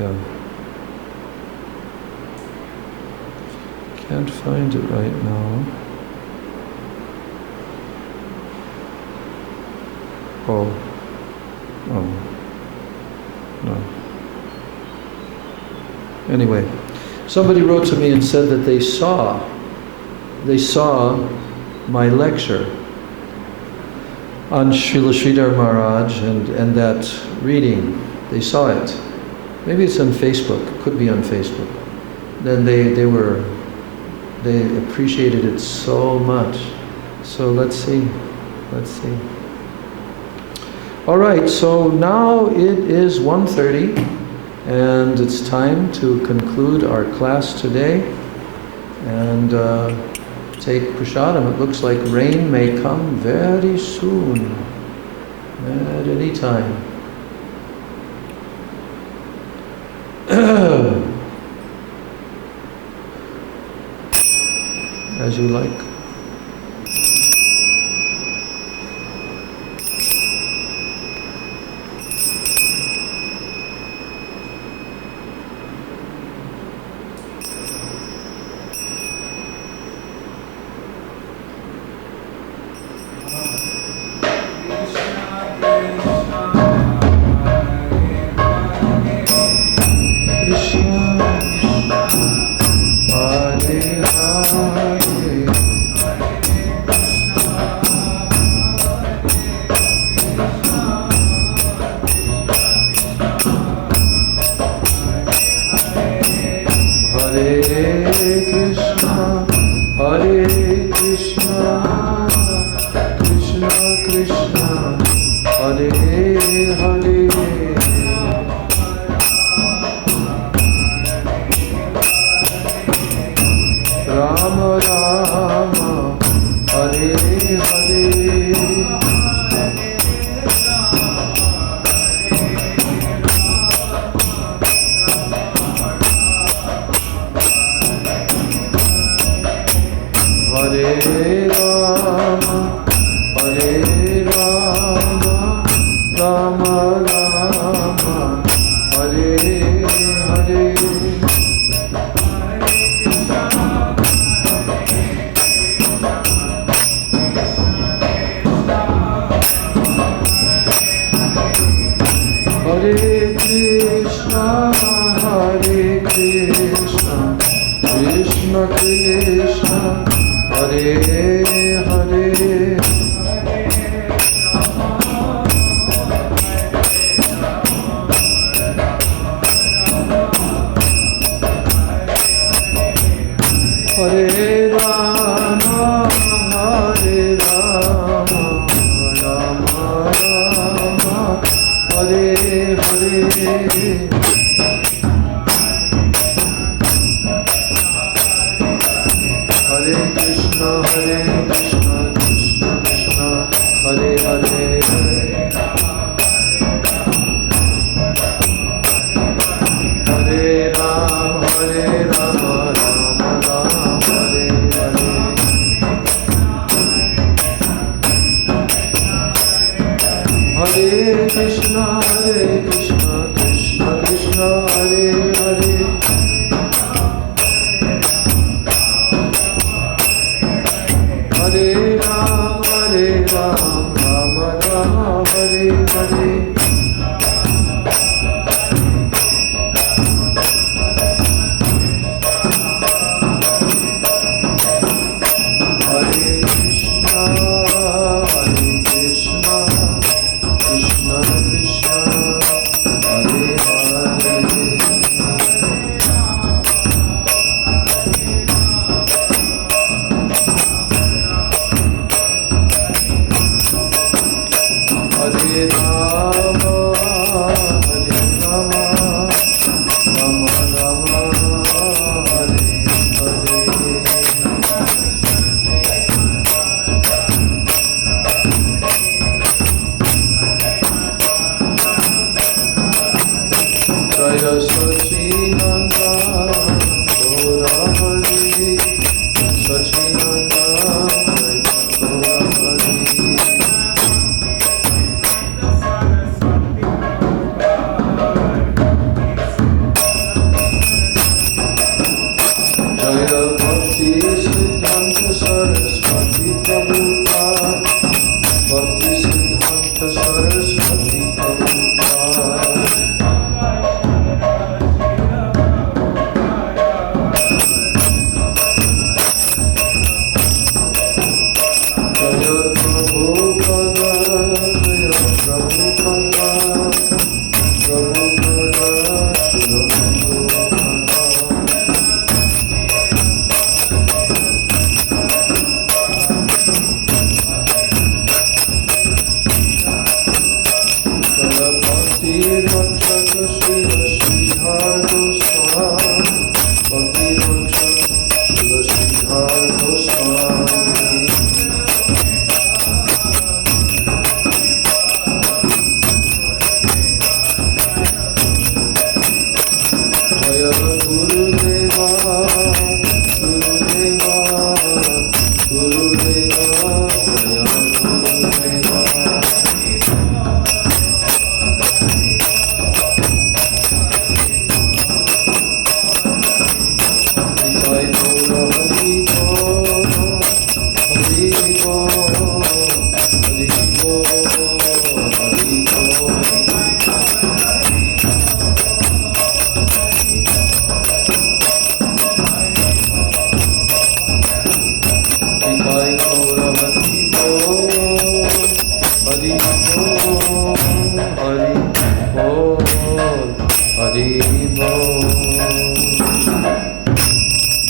Yeah. Can't find it right now. Oh. Oh. No. Anyway, somebody wrote to me and said that they saw my lecture on Srila Sridhar Maharaj and that reading. They saw it. Maybe it's on Facebook. Could be on Facebook. Then they appreciated it so much. So let's see. All right. So now it is 1:30, and it's time to conclude our class today and take prasadam. It looks like rain may come very soon, at any time. As you like. Hare Hare Krishna, Krishna Krishna, Hare Hare. Hare Ram, Ram Ram, Hare Hare.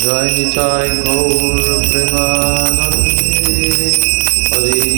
Jai Nitai Gaur Premanande Hari